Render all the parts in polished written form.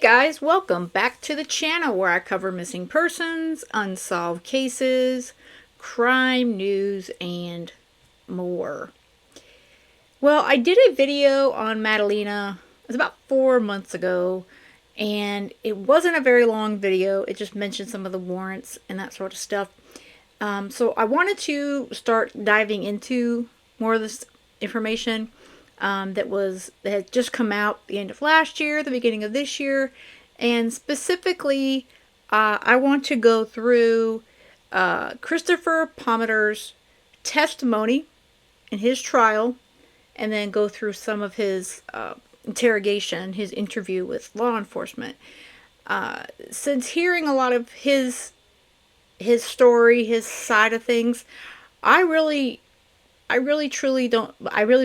guys, welcome back to the channel where I cover missing persons, unsolved cases, crime news, and more. Well, I did a video on Madalina, it was about 4 months ago, and it wasn't a very long video. It just mentioned some of the warrants and that sort of stuff. So I wanted to start diving into more of this information that had just come out the end of last year, the beginning of this year, and specifically I want to go through Christopher Palmer's testimony in his trial, and then go through some of his interrogation, his interview with law enforcement. Since hearing a lot of his story, his side of things, I really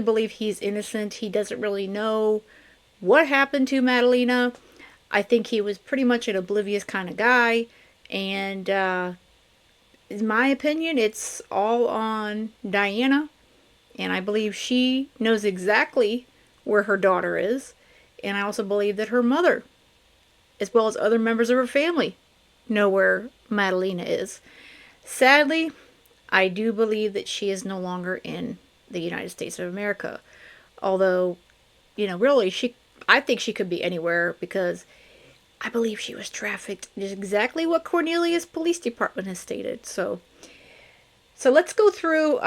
believe he's innocent. He doesn't really know what happened to Madalina. I think he was pretty much an oblivious kind of guy, and in my opinion, it's all on Diana, and I believe she knows exactly where her daughter is, and I also believe that her mother, as well as other members of her family, know where Madalina is. Sadly, I do believe that she is no longer in the United States of America. Although, really, I think she could be anywhere, because I believe she was trafficked. Just exactly what Cornelius Police Department has stated. So let's go through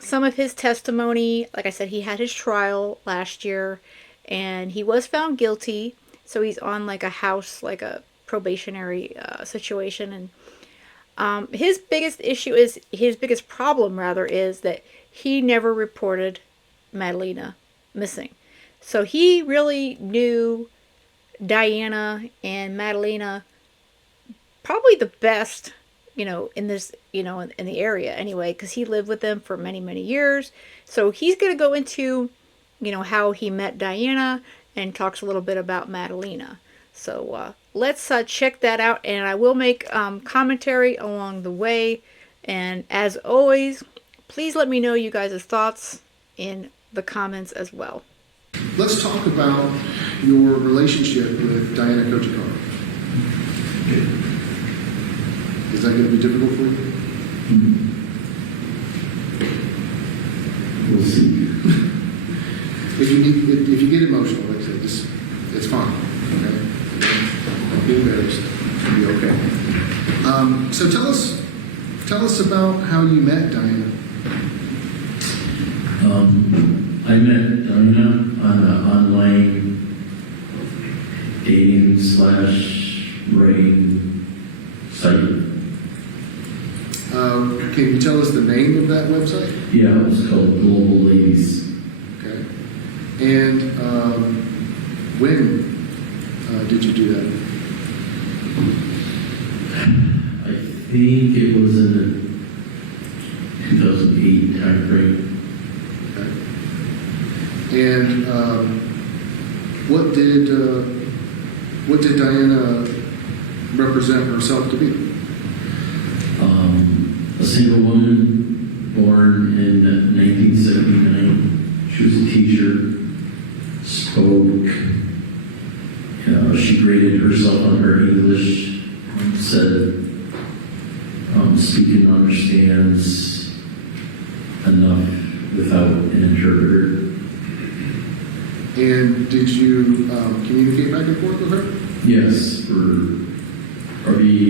some of his testimony. Like I said, he had his trial last year, and he was found guilty. So he's on like a house, like a probationary situation, and his biggest problem is that he never reported Madalina missing. So he really knew Diana and Madalina probably the best, in this, in the area anyway, because he lived with them for many, many years. So he's going to go into, how he met Diana, and talks a little bit about Madalina. So let's check that out, and I will make commentary along the way. And as always, please let me know you guys' thoughts in the comments as well. Let's talk about your relationship with Madalina Cojocari. Is that going to be difficult for you? We'll see. If you get emotional, like I said, it's fine. Okay? Don't be embarrassed. It'll be okay. So tell us about how you met Diana. I met Diana on an online dating / writing site. Can you tell us the name of that website? Yeah, it was called Global Ladies. Okay. And when did you do that? I think it was in the 2008 time frame. And what did Diana represent herself to be? A single woman born in 1979. She was a teacher, spoke. She graded herself on her English, said speaking understands enough without an interpreter. And did you communicate back and forth with her? Yes, for probably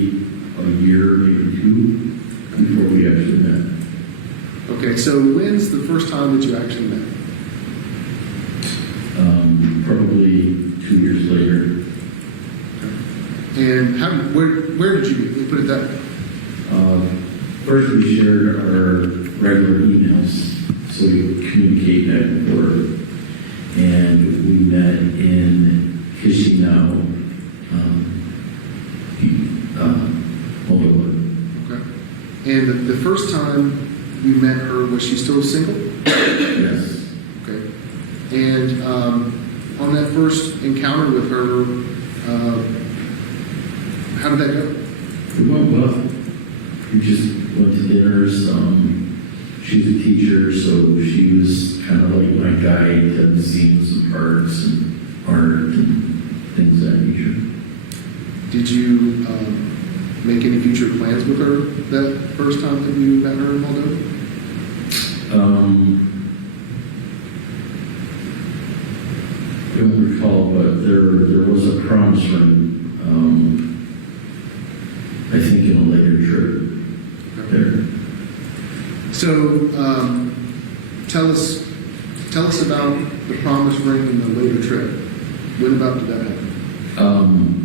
a year, maybe two, before we actually met. Okay, so when's the first time that you actually met? Probably 2 years later. Okay. And where did you meet? Let me put it that way. First, we shared our regular emails, so we would communicate back and forth. And we met in Chisinau, Moldova. Okay. And the first time you met her, was she still single? Yes. Okay. And on that first encounter with her, how did that go? It went well. We just went to dinners. She's a teacher, so she was kind of like my guide to the scenes and parts and art and things of that nature. Did you make any future plans with her that first time that you met her in Moldova? I don't recall, but there was a promise ring, I think in a later trip there. So tell us about the promise ring and the later trip. When about did that happen?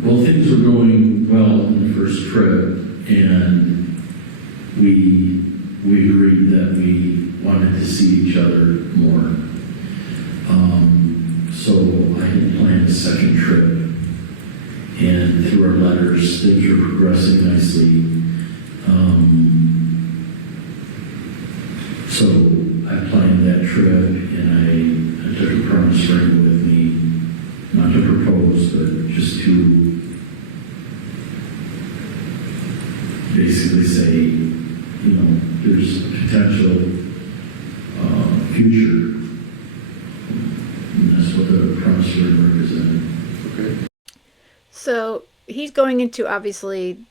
Well, things were going well on the first trip, and we agreed that we wanted to see each other more. So I had planned a second trip, and through our letters, things were progressing nicely. So I planned that trip, and I took a promise ring with me, not to propose, but just to basically say, there's a potential future. And that's what the promise ring represented. Okay. So he's going into, obviously,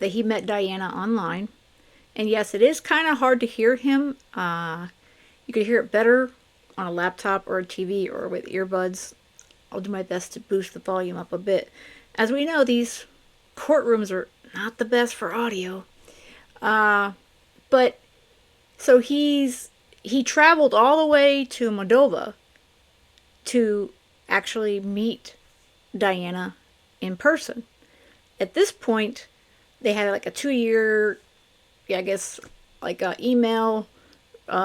that he met Diana online. And yes, it is kind of hard to hear him. You could hear it better on a laptop or a TV or with earbuds. I'll do my best to boost the volume up a bit. As we know, these courtrooms are not the best for audio. But so he traveled all the way to Moldova to actually meet Diana in person. At this point, they had like a 2-year, I guess, like a email,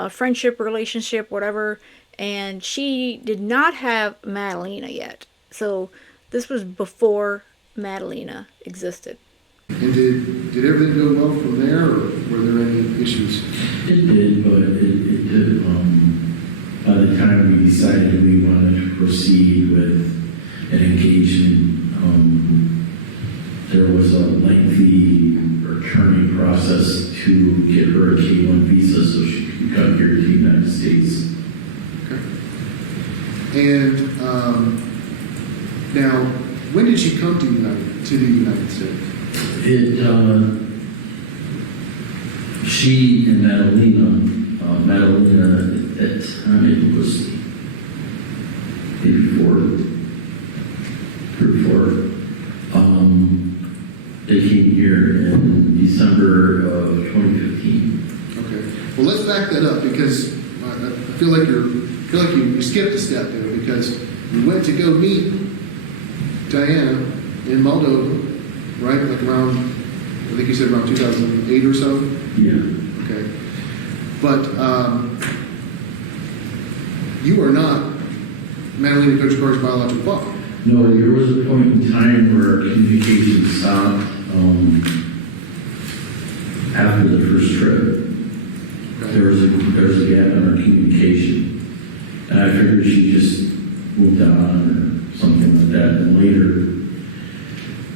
friendship, relationship, whatever. And she did not have Madalina yet. So this was before Madalina existed. And did everything go well from there, or were there any issues? It did, but it did. By the time we decided we wanted to proceed with an engagement, there was a lengthy returning process to get her a K-1 visa so she could come here to the United States. Okay. And now, when did she come to the United States? She and Madalina at that time, it was maybe 3 or 4. They came here in December of 2015. Okay. Well, let's back that up because I feel like you skipped a step there because you went to go meet Diana in Moldova, right? Like around, I think you said around 2008 or so. Yeah. Okay. But you are not Madalina Cojocari's biological father. No, there was a point in time where communication stopped after the first trip. Okay. There was a gap in our communication, and I figured she just moved on or something like that. And later,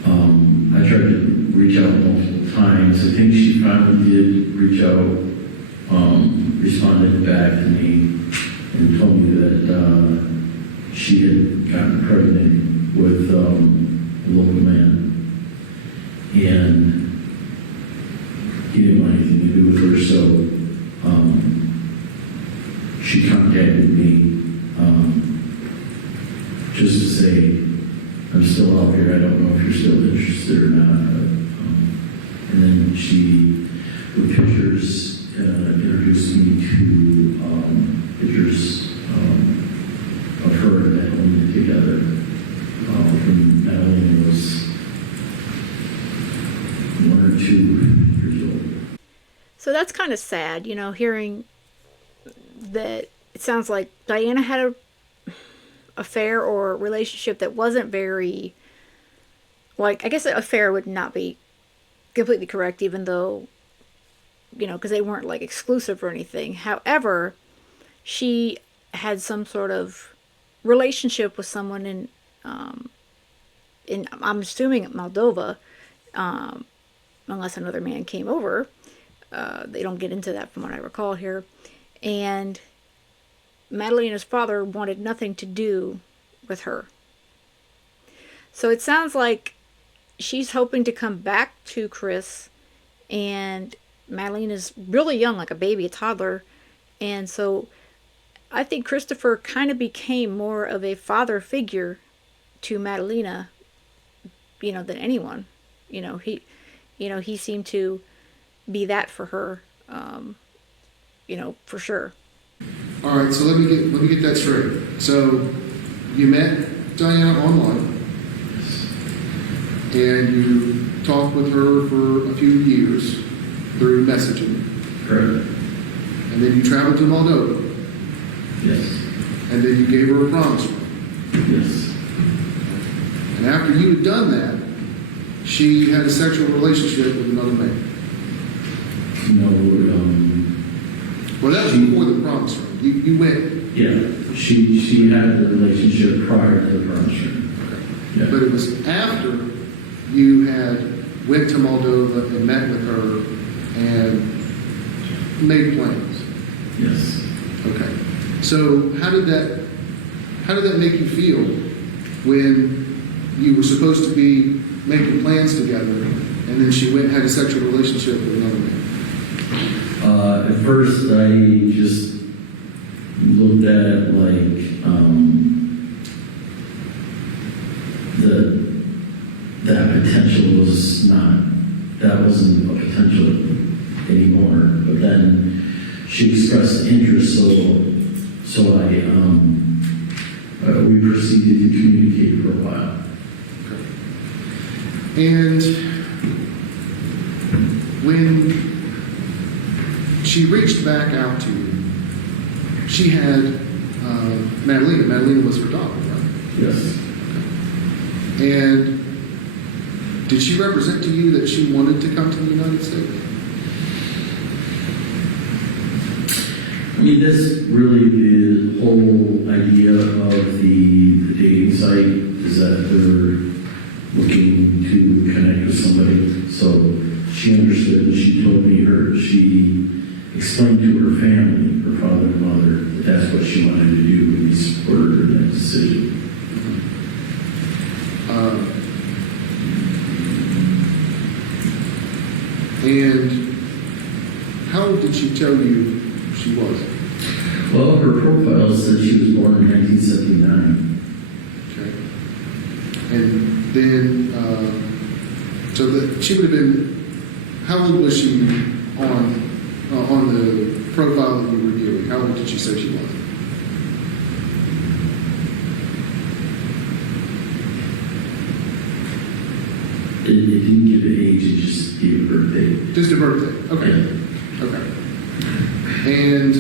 I tried to reach out multiple times. I think she finally did reach out, responded back to me, and told me that she had gotten pregnant with a local man, and he didn't want anything to do with her, so she contacted me just to say, I'm still out here, I don't know if you're still interested or not. And then she, with pictures, introduced me to pictures of her and Madalina together. When Madalina was 1 or 2 years old. So that's kind of sad, hearing that it sounds like Diana had a affair or relationship that wasn't very, like, I guess affair would not be completely correct, even though, because they weren't like exclusive or anything. However, she had some sort of relationship with someone in I'm assuming Moldova, unless another man came over. They don't get into that from what I recall here. And Madalina's father wanted nothing to do with her. So it sounds like she's hoping to come back to Chris, and Madalina's really young, like a baby, a toddler. And so I think Christopher kind of became more of a father figure to Madalina, than anyone. He seemed to be that for her, for sure. All right, so let me get that straight. So you met Diana online, and you talked with her for a few years through messaging, Correct. and then you traveled to Moldova, Yes. and then you gave her a promise ring. Yes. And after you had done that, she had a sexual relationship with another man. No, Well, that was before the promise ring. You went, yeah, she had the relationship prior to the promise ring. Yeah. but it was after you had went to Moldova and met with her and made plans. Yes. Okay. So how did that make you feel when you were supposed to be making plans together, and then she went and had a sexual relationship with another man? At first, I just looked at it like that potential was not, that wasn't a potential anymore. But then she expressed interest, so we proceeded to communicate for a while. And when she reached back out to you, she had Madalina. Madalina was her daughter, right? Yes. And did she represent to you that she wanted to come to the United States? I mean, that's really the whole idea of the dating site, is that they're looking to connect with somebody. So she understood, and she told me she explained to her family, her father and mother, that that's what she wanted to do, and we supported her in that decision. And how old did she tell you she was? Well, her profile said she was born in 1979. Okay. And then, so that she would have been, how old was she on the profile that you were reviewing? How old did she say she was? It didn't give an age, it just gave a birthday. Just a birthday. Okay. Yeah. Okay. And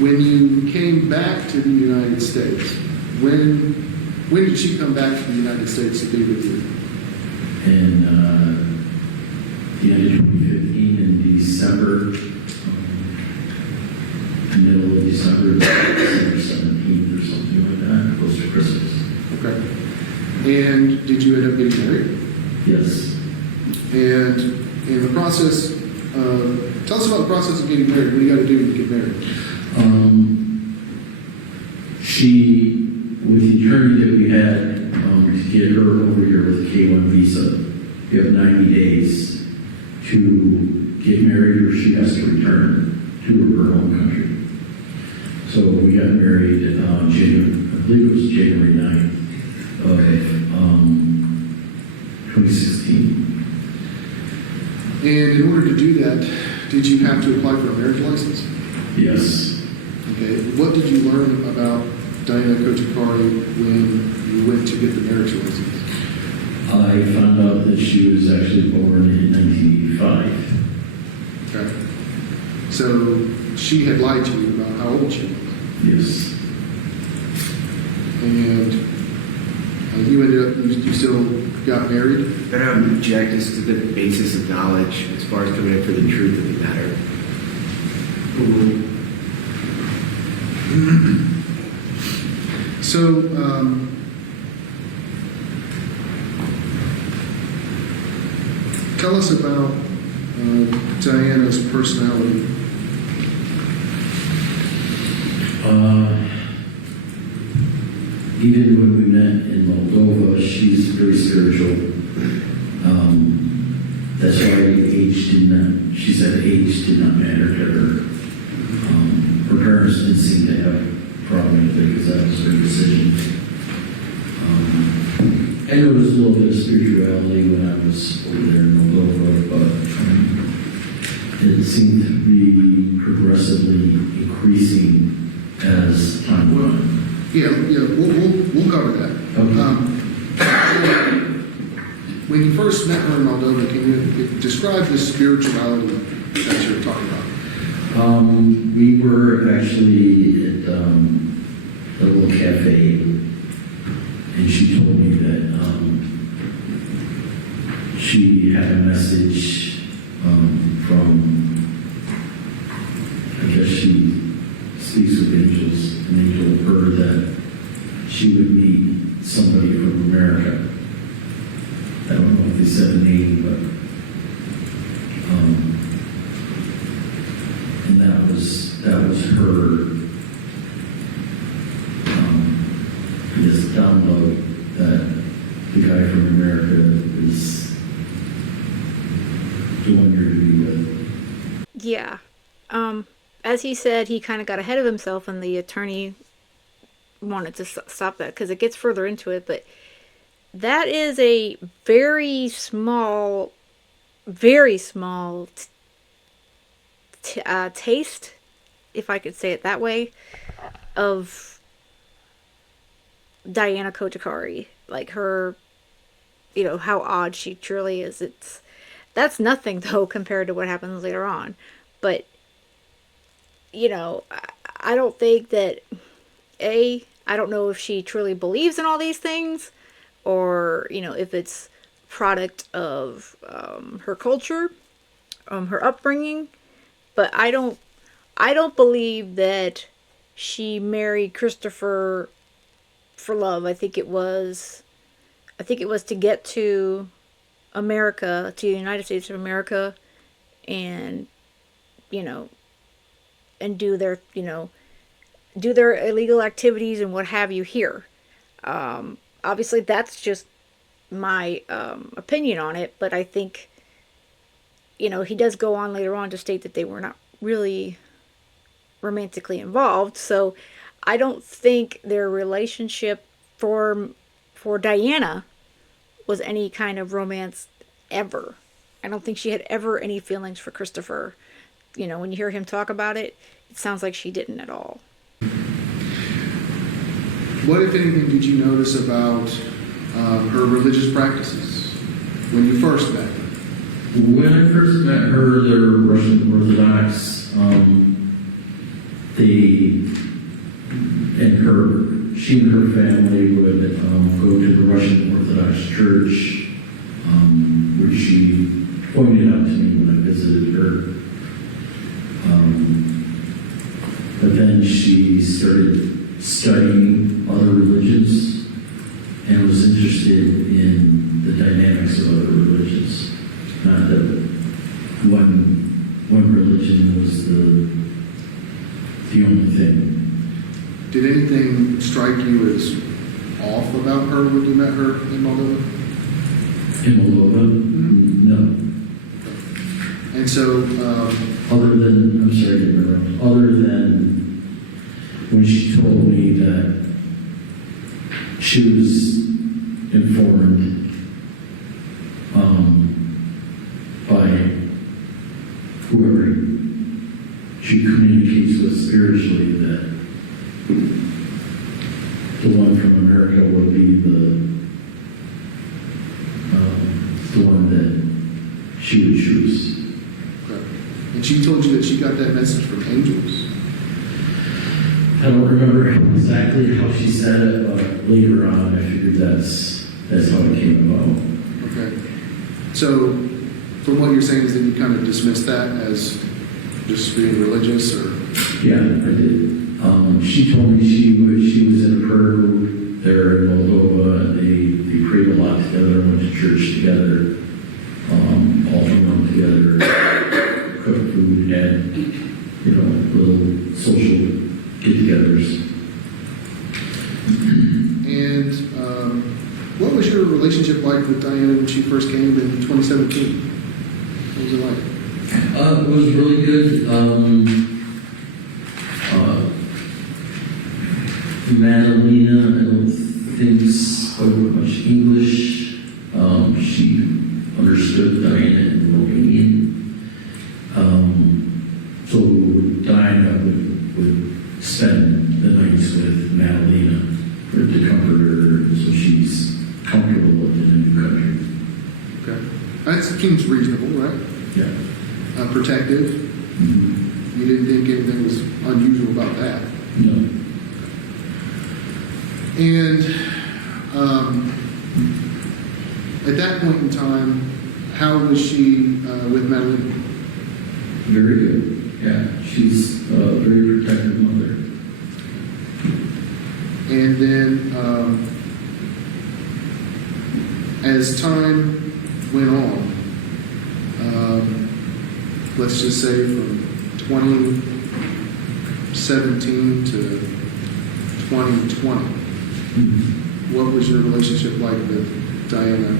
when you came back to the United States, when did she come back to the United States to be with you? And the end of 2015 in December, middle of December 17th or something like that, close to Christmas. Okay. And did you end up getting married? Yes. And in the process, tell us about the process of getting married. What do you got to do to get married? With the attorney that we had to get her over here with a K-1 visa, you have 90 days to get married, or she has to return to her home country. So we got married I believe it was January 9th of 2016. And in order to do that, did you have to apply for a marriage license? Yes. Okay. What did you learn about Madalina Cojocari when you went to get the marriage license? I found out that she was actually born in 1985. Okay. So she had lied to you about how old she was. Yes. And you ended up, you still got married? But I would object as to the basis of knowledge as far as coming in for the truth of the matter. So, tell us about Diana's personality. even when we met in Moldova, she's very spiritual. That's why age did not, she said age did not matter to her. Her parents didn't seem to have a problem with it because that was her decision. And there was a little bit of spirituality when I was over there in Moldova, but it seemed to be progressively increasing as time went on. Yeah, we'll cover that. Okay. When you first met her in Moldova, can you describe the spirituality that you're talking about? We were actually at a little cafe, and she told me that she had a message from, I guess she speaks with angels, and they told her that she would meet somebody from America. I don't know if they said the name, but and that was her this download that the guy from America is the one you're to be with. Yeah. As he said, he kind of got ahead of himself, and the attorney wanted to stop that because it gets further into it, but that is a very small taste, if I could say it that way, of Diana Cojocari. Like her, how odd she truly is. That's nothing though compared to what happens later on. But, I don't think that, I don't know if she truly believes in all these things, or if it's product of her culture, her upbringing. But I don't believe that she married Christopher for love. I think it was to get to America, to the United States of America, and and do their illegal activities and what have you here. Obviously, that's just my opinion on it, but I think, he does go on later on to state that they were not really romantically involved. So I don't think their relationship for Diana was any kind of romance ever. I don't think she had ever any feelings for Christopher. When you hear him talk about it, it sounds like she didn't at all. What, if anything, did you notice about her religious practices when you first met her? When I first met her, they were Russian Orthodox. She and her family would go to the Russian Orthodox Church, which she pointed out to me when I visited her. But then she started studying other religions and was interested in the dynamics of other religions. Not that one religion was the only thing. Did anything strike you as off about her when you met her in Moldova? In Moldova? Mm-hmm. No. And so, other than when she told me that she was informed by whoever she communicates with spiritually that the one from America will be the one that she would choose. okay. And she told you that she got that message from angels? I don't remember exactly how she said it, but later on I figured that's how it came about. Okay. So, from what you're saying is that you kind of dismissed that as just being religious, or? Yeah, I did. She told me she was in a prayer group there in Moldova, and they prayed a lot together, went to church together, all hung out together, cooked food, had little social get-togethers. relationship like with Diana when she first came in 2017? What was it like? It was really good. Madalina, I don't think spoke much English. She understood Diana in Romanian. So Diana would spend the nights with Madalina to comfort her, so she's comfortable living in a new country. Okay. That seems reasonable, right? Yeah. Protective. Mm-hmm. You didn't think anything was unusual about that. No. And at that point in time, how was she with Madalina? Very good. Yeah, she's a very protective mother. And then as time went on, let's just say from 2017 to 2020, what was your relationship like with Diana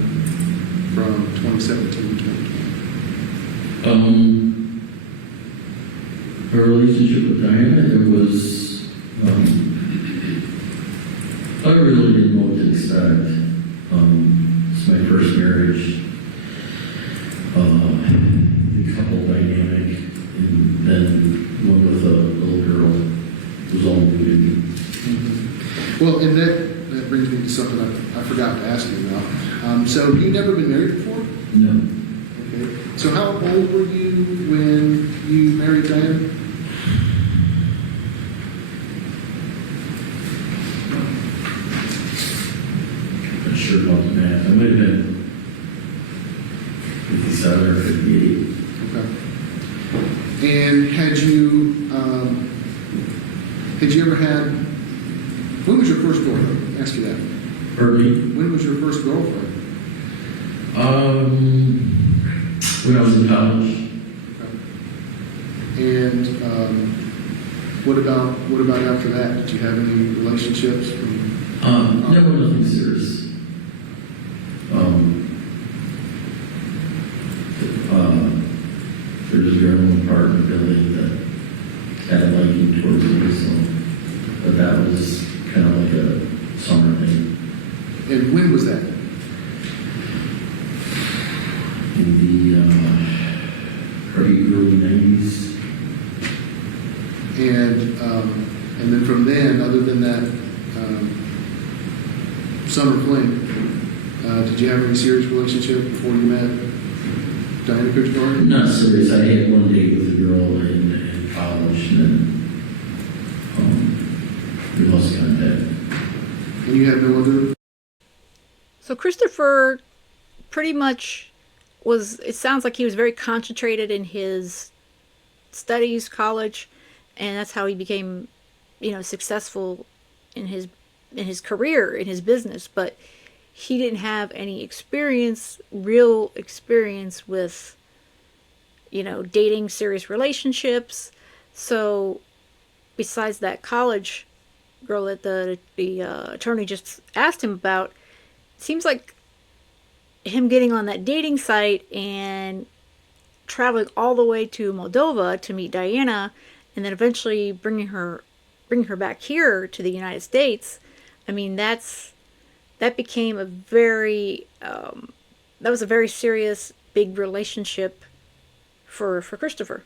from 2017 to 2020? Her relationship with Diana, it was, I really didn't know what to expect. It's my first marriage. The couple dynamic, and then one with a little girl was all new to me. Well, and that brings me to something I forgot to ask you about. So you've never been married before? No. Okay. So how old were you when you married Diana? Not sure about the math. I might have been 57 or 58. Okay. And had you ever had, when was your first girlfriend? Ask you that. Pardon me? When was your first girlfriend? When I was in college. And what about after that? Did you have any relationships? No, nothing serious. There's a girl in the apartment building that had a liking towards me, so but that was kind of like a summer thing. And when was that? In the early 90s. And then from then, other than that summer fling, did you have any serious relationship before you met Diana Cojocari? Not serious. I had one date with a girl in college, and then we lost contact. And you have no other? So Christopher pretty much it sounds like he was very concentrated in his studies, college, and that's how he became, successful in his career, in his business. But he didn't have any real experience with, dating serious relationships. So besides that college girl that the attorney just asked him about, it seems like him getting on that dating site and traveling all the way to Moldova to meet Diana, and then eventually bringing her back here to the United States. I mean, that became a very that was a very serious, big relationship for Christopher.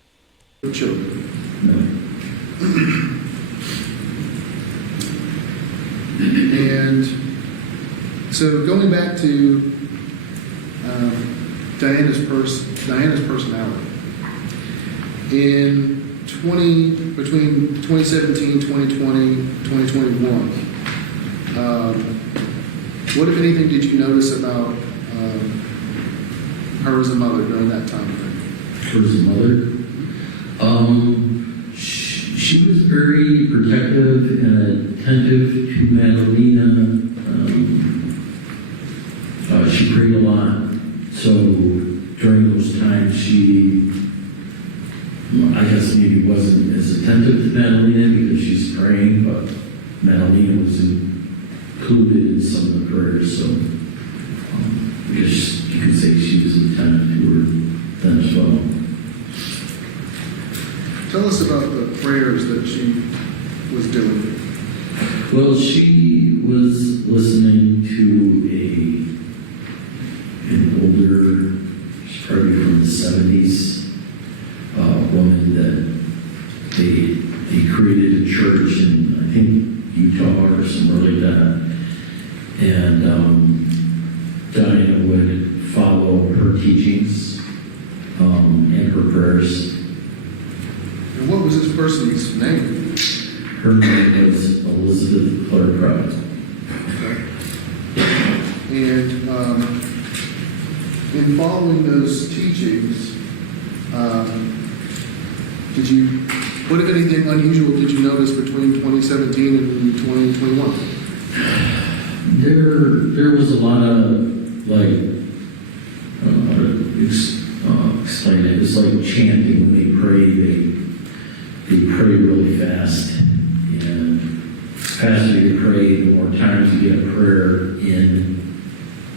Children. And so going back to Diana's personality. Between 2017, 2020, 2021, what, if anything, did you notice about her as a mother during that time frame? Her as a mother? She was very protective and attentive to Madalina. She prayed a lot. So during those times, she, I guess, maybe wasn't as attentive to Madalina because she's praying, but Madalina was included in some of the prayers. So Because you could say she was a tenant to her then as well. Tell us about the prayers that she was doing. Well, she was listening to an older, she's probably from the 70s, woman that they created a church in, I think, Utah or somewhere like that. And Diana would follow her teachings and her prayers. And what was this person's name? Her name was Elizabeth Cojocari. Okay. And in following those teachings, what, if anything, unusual did you notice between 2017 and 2021? There was a lot of, like, I don't know how to explain it. It's like chanting when they pray. They pray really fast. And the faster you pray, the more times you get a prayer in,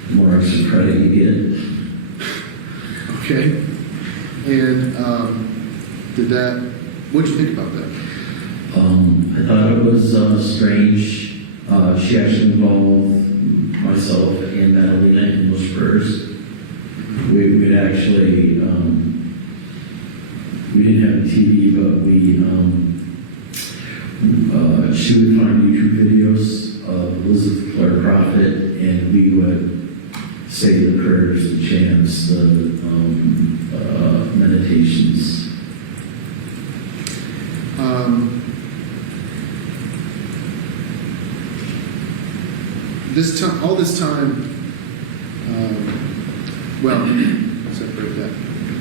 the more extra credit you get. Okay. And what did you think about that? I thought it was strange. She actually involved myself and Madalina in those prayers. We would actually, we didn't have a TV, but she would find YouTube videos of Elizabeth Clare Prophet, and we would say the prayers, the chants, the meditations. All this time, separate that.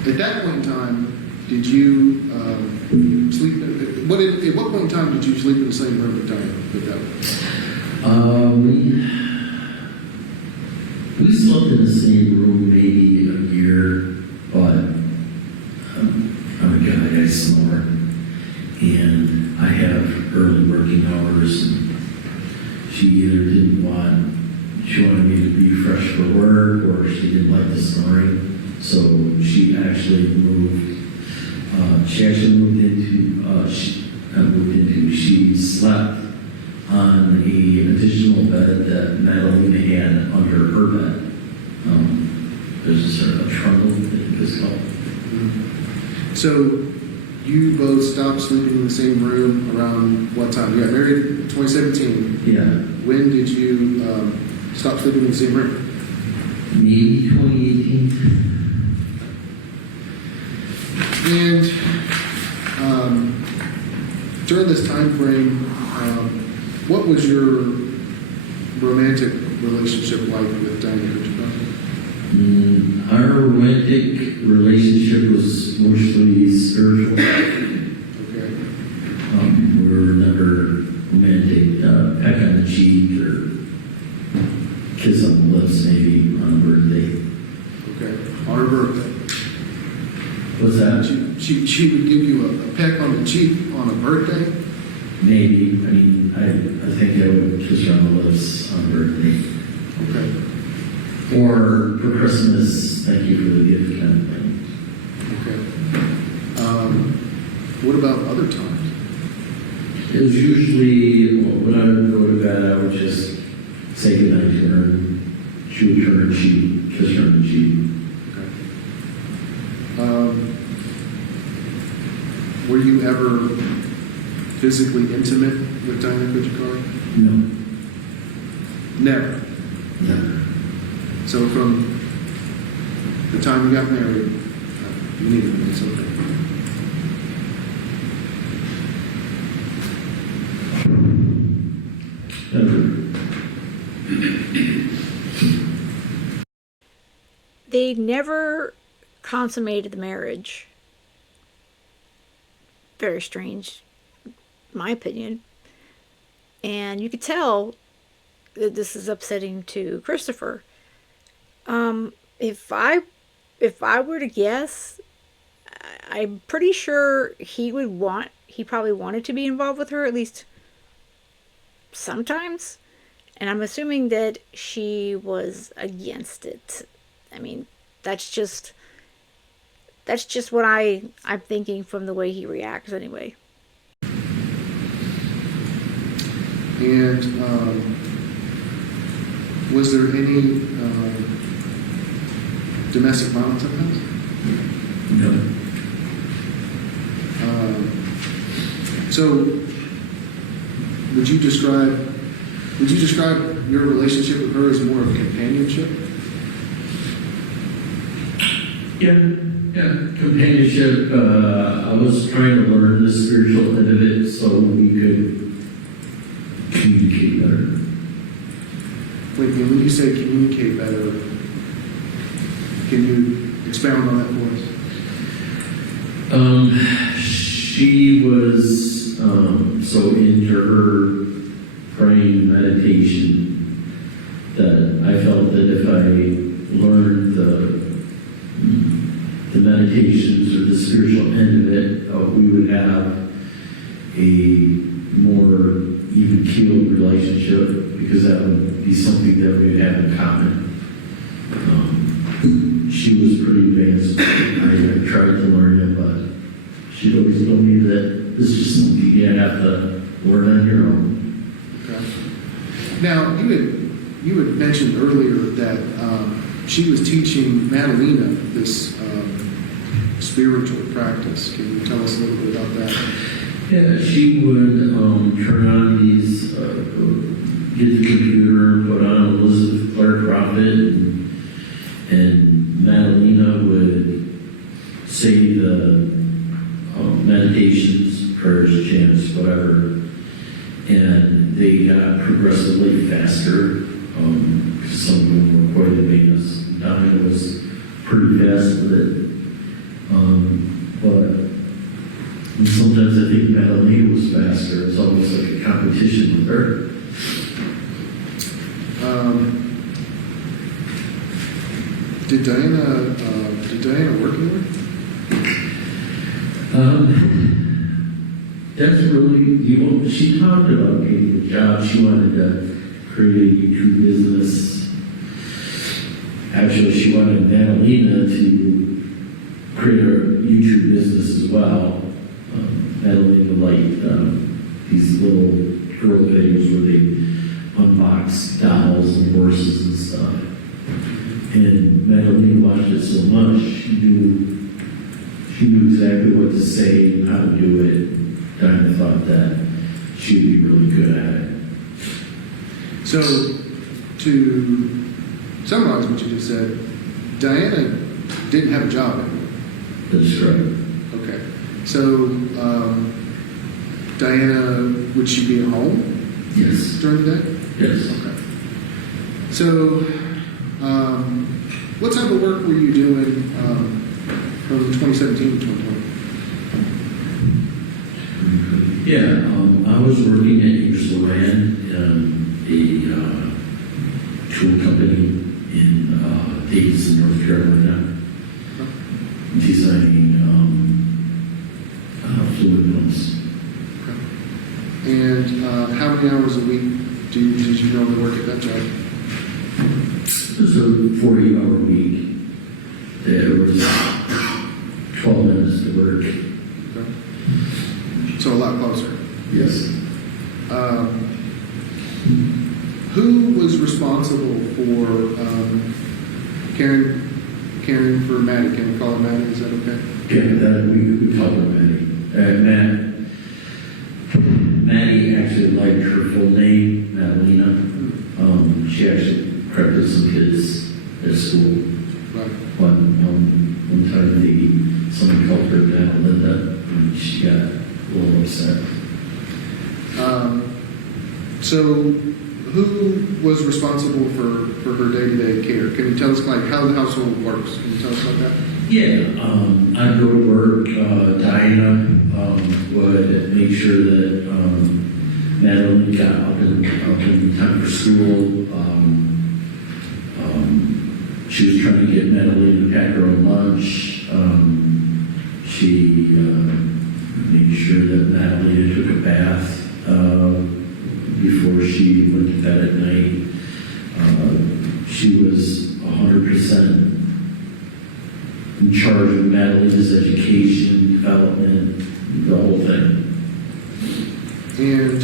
At that point in time, did you sleep? At what point in time did you sleep in the same room with Diana? We slept in the same room maybe a year, but I'm a guy, I snore, and I have early working hours, and she either she wanted me to be fresh for work, or she didn't like the snoring, so she actually moved she slept on an additional bed that Madalina had under her bed. There's a sort of a trundle, I think it's called. So you both stopped sleeping in the same room around what time? You got married in 2017. Yeah. When did you stop sleeping in the same room? Maybe 2018. And during this time frame, what was your romantic relationship like with Diana Cojocari? Our romantic relationship was mostly spiritual. Okay. We were never romantic, peck on the cheek or kiss on the lips, maybe on a birthday. Okay. On her birthday. What's that? She would give you a peck on the cheek on a birthday? Maybe. I mean, I think I would kiss her on the lips on birthday. Okay. Or for Christmas, thank you for the gift kind of thing. Okay. What about other times? It was usually, when I would go to bed, I would just say goodnight to her, and she would turn her cheek, kiss her on the cheek. Were you ever physically intimate with Diana Cojocari? No. Never. Never. So from the time you got married, you needed to be something. They never consummated the marriage. Very strange, my opinion. And you could tell that this is upsetting to Christopher. If I were to guess, I'm pretty sure he probably wanted to be involved with her, at least sometimes. And I'm assuming that she was against it. I mean, that's just what I'm thinking from the way he reacts anyway. And was there any domestic violence in the house? No. So, would you describe your relationship with her as more of a companionship? Yeah, companionship. I was trying to learn the spiritual end of it so we could communicate better. Wait, when you say communicate better, can you expound on that for us? She was so into her praying meditation that I felt that if I learned the meditations or the spiritual end of it, we would have a more even-keeled relationship, because that would be something that we would have in common. She was pretty advanced. I tried to learn it, but she'd always told me that this is something you have to learn on your own. Okay. Now, you had mentioned earlier that she was teaching Madalina this spiritual practice. Can you tell us a little bit about that? Yeah, she would turn on these, get the computer and put on Elizabeth Clark Prophet, and Madalina would say the meditations, prayers, chants, whatever, and they got progressively faster, because some of them were quite advanced. Dominic was pretty fast with it. But sometimes I think Madalina was faster. It's almost like a competition with her. Did Diana work anywhere? That's really, she talked about getting a job. She wanted to create a YouTube business. Actually, she wanted Madalina to create a YouTube business as well. Madalina liked these little girl videos where they unbox dolls and horses and stuff. And Madalina watched it so much, she knew exactly what to say and how to do it. Diana thought that she would be really good at it. So, to summarize what you just said, Diana didn't have a job anymore. That's right. Okay. So, Diana, would she be at home Yes. during the day? Yes. Okay. So, what type of work were you doing from 2017 to 2020? Yeah, I was working at Ingersoll-Rand, a tool company in Davidson, North Carolina, designing fluid pumps. And how many hours a week did you normally work at that job? It was a 40-hour week. There was 12 minutes to work. Okay. So a lot closer. Yes. Who was responsible for caring for Maddie? Can we call her Maddie? Is that okay? Yeah, that we call her Maddie. Maddie actually liked her full name, Madalina. She actually corrected some kids at school. Right. One time, someone called her Linda, and she got a little upset. So, who was responsible for her day-to-day care? Can you tell us how the household works? Can you tell us about that? Yeah, I'd go to work. Diana would make sure that Madeline got up in time for school. She was trying to get Madeline to pack her own lunch. She made sure that Madeline took a bath before she went to bed at night. She was 100% in charge of Madalina's education, development, the whole thing. And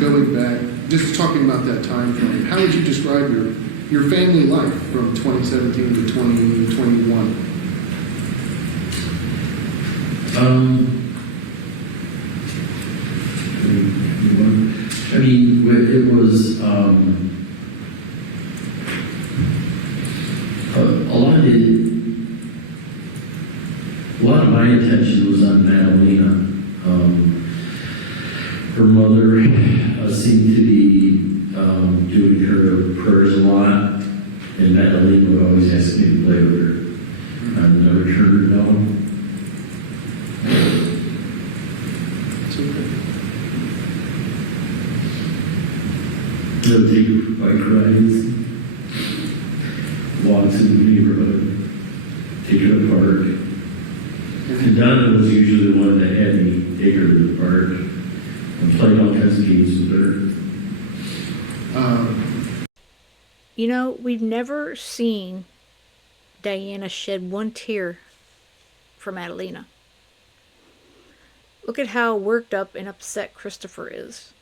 going back, just talking about that time frame, how would you describe your family life from 2017 to 2021? I mean, it was a lot of my attention was on Madalina. Her mother seemed to be doing her prayers a lot, and Madalina would always ask me to play with her. I never turned her down. It's okay. They'll take her for bike rides, walks in the neighborhood, take her to the park. And Donna was usually the one that had me take her to the park and play all kinds of games with her. You know, we've never seen Diana shed one tear for Madalina. Look at how worked up and upset Christopher is.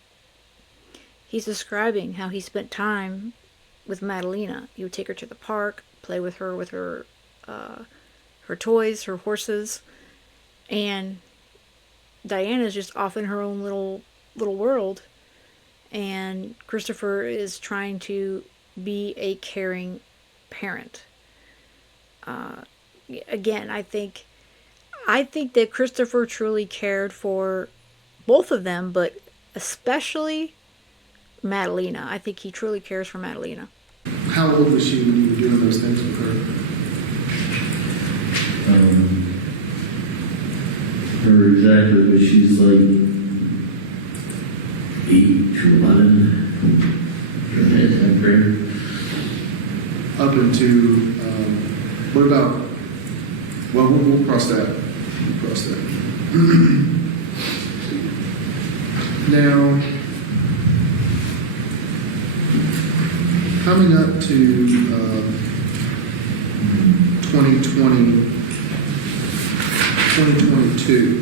He's describing how he spent time with Madalina. He would take her to the park, play with her toys, her horses, and Diana's just off in her own little world, and Christopher is trying to be a caring parent. Again, I think that Christopher truly cared for both of them, but especially Madalina. I think he truly cares for Madalina. How old was she when you were doing those things with her? Her exactly, but she's like 8 to 11. During that time frame. Up into, what about, well, we'll cross that. We'll cross that. Now, coming up to 2020, 2022,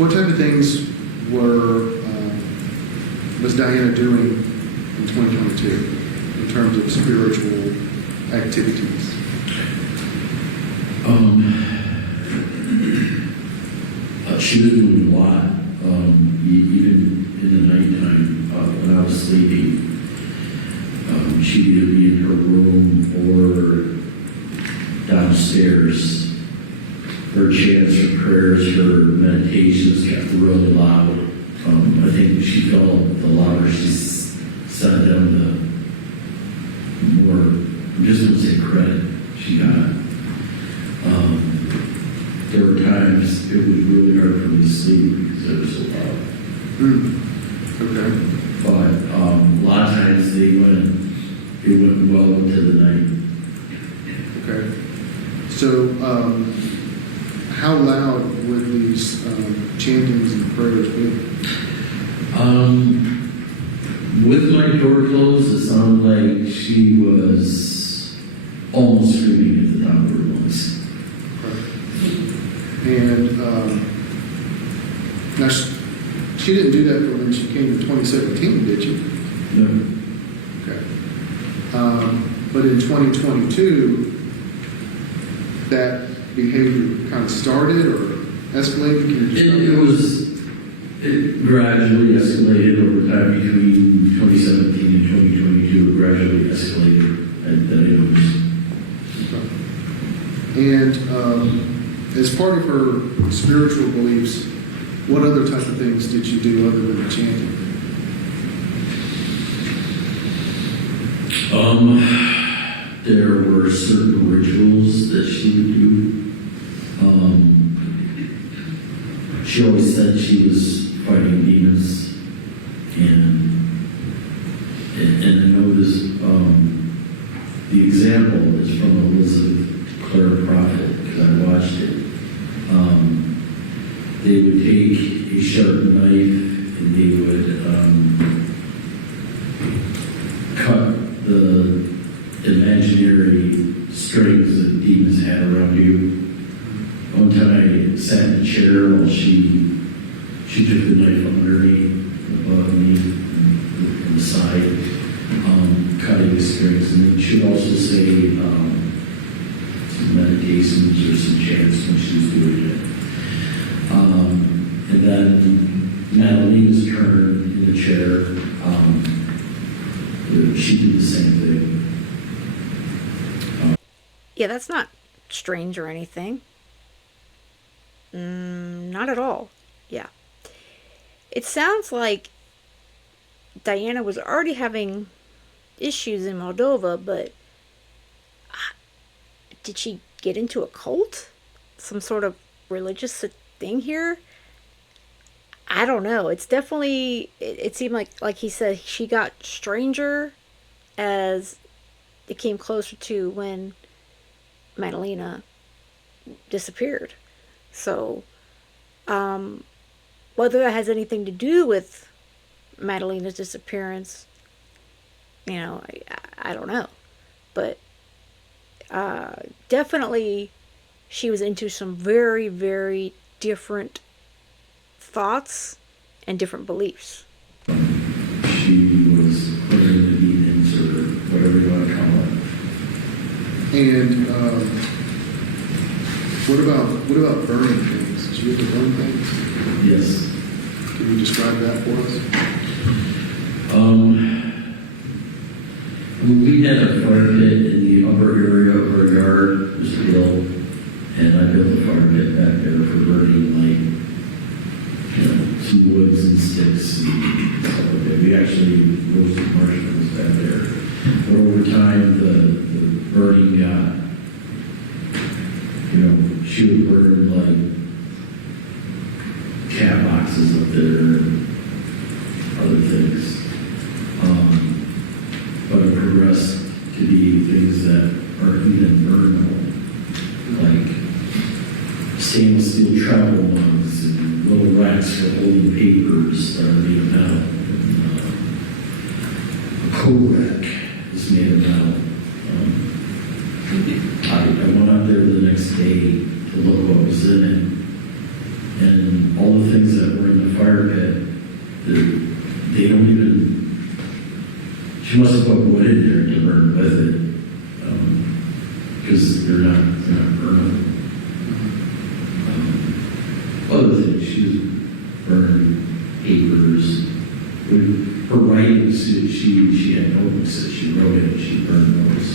what type of things was Diana doing in 2022 in terms of spiritual activities? She was doing a lot, even in the nighttime when I was sleeping. She'd either be in her room or downstairs. Her chants, her prayers, her meditations got really loud. I think she felt the louder she sat down, the more, I'm just going to say credit she got. There were times it was really hard for me to sleep because it was so loud. Okay. But a lot of times it went well into the night. Okay. So, how loud would these chantings and prayers be? With my door closed, it sounded like she was almost screaming at the top of her lungs. And now she didn't do that when she came to 2017, did she? No. Okay. But in 2022, that behavior kind of started or escalated? Can you It gradually escalated over time between 2017 and 2022. It gradually escalated that I noticed. And as part of her spiritual beliefs, what other type of things did she do other than the chanting? There were certain rituals that she would do. She always said she was fighting demons, and I noticed the example is from Elizabeth Clare Prophet. because I watched it. They would take a sharp knife and they would cut the imaginary strings that demons had around you. One time I sat in a chair while she took the knife under me, above me, and the side, cutting the strings. And then she would also say some meditations or some chants when she was doing it. And then Madalina's turn in the chair, she did the same thing. Yeah, that's not strange or anything. Not at all. Yeah. It sounds like Diana was already having issues in Moldova, but did she get into a cult? Some sort of religious thing here? I don't know. It's definitely, it seemed like he said, she got stranger as it came closer to when Madalina disappeared. So, whether that has anything to do with Madalina's disappearance, I don't know. But definitely she was into some very, very different thoughts and different beliefs. She was putting the demons or whatever you want to call it. And what about burning things? Did you ever burn things? Yes. Can you describe that for us? We had a fire pit in the upper area of our yard. It was a hill, and I built a fire pit back there for burning some woods and sticks and stuff like that. We actually roasted marshmallows back there. But over time, the burning got, she would burn cat boxes up there and other things. But it progressed to be things that aren't even burnable, like stainless steel travel mugs and little racks for holding papers that are made of metal. A coat rack is made of metal. I went out there the next day to look what was in it, and all the things that were in the fire pit, they don't even. She must have put wood in there to burn with it, because they're not burnable. Other things, she was burning papers. Her writings, she had notebooks that she wrote in, she burned those.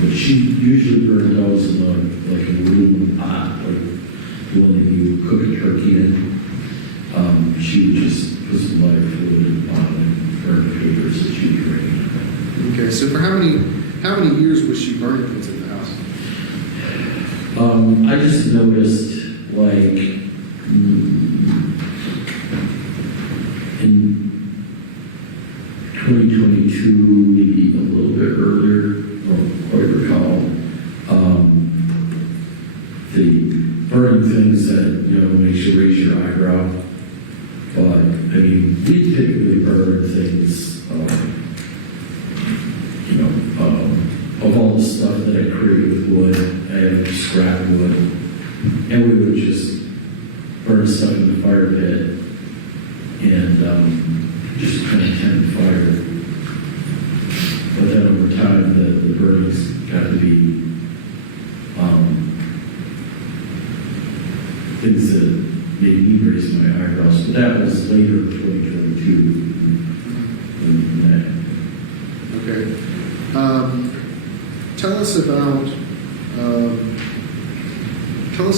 But she usually burned those in a aluminum pot, like the one that you cook a turkey in. She would just put some lighter fluid in the bottom and burn the papers that she was writing. Okay, so for how many years was she burning things in the house? I just noticed, in 2022, maybe a little bit earlier, I don't quite recall, the burning things that, makes you raise your eyebrow. But, we typically burn things, of all the stuff that I create with wood. I have scrap wood, and we would just burn stuff in the fire pit and just kind of tend the fire. But then over time, the burnings got to be things that made me raise my eyebrows. But that was later in 2022. Okay. Tell us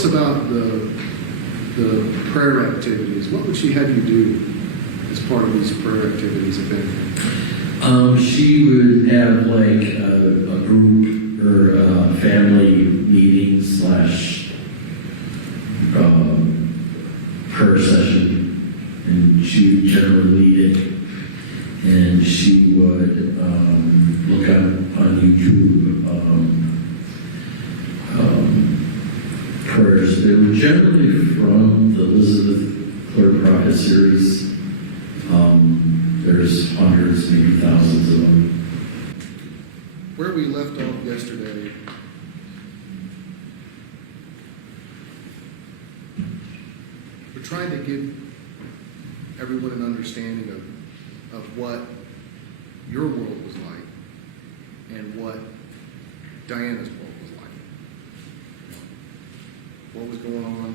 about the prayer activities. What would she have you do as part of these prayer activities, if anything? She would have a group or family meeting / prayer session, and she would generally lead it. And she would look up on YouTube They were generally from the Elizabeth Clerk Rocket series. There's hundreds, maybe thousands of them. Where we left off yesterday, we're trying to give everyone an understanding of what your world was like and what Diana's world was like. What was going on,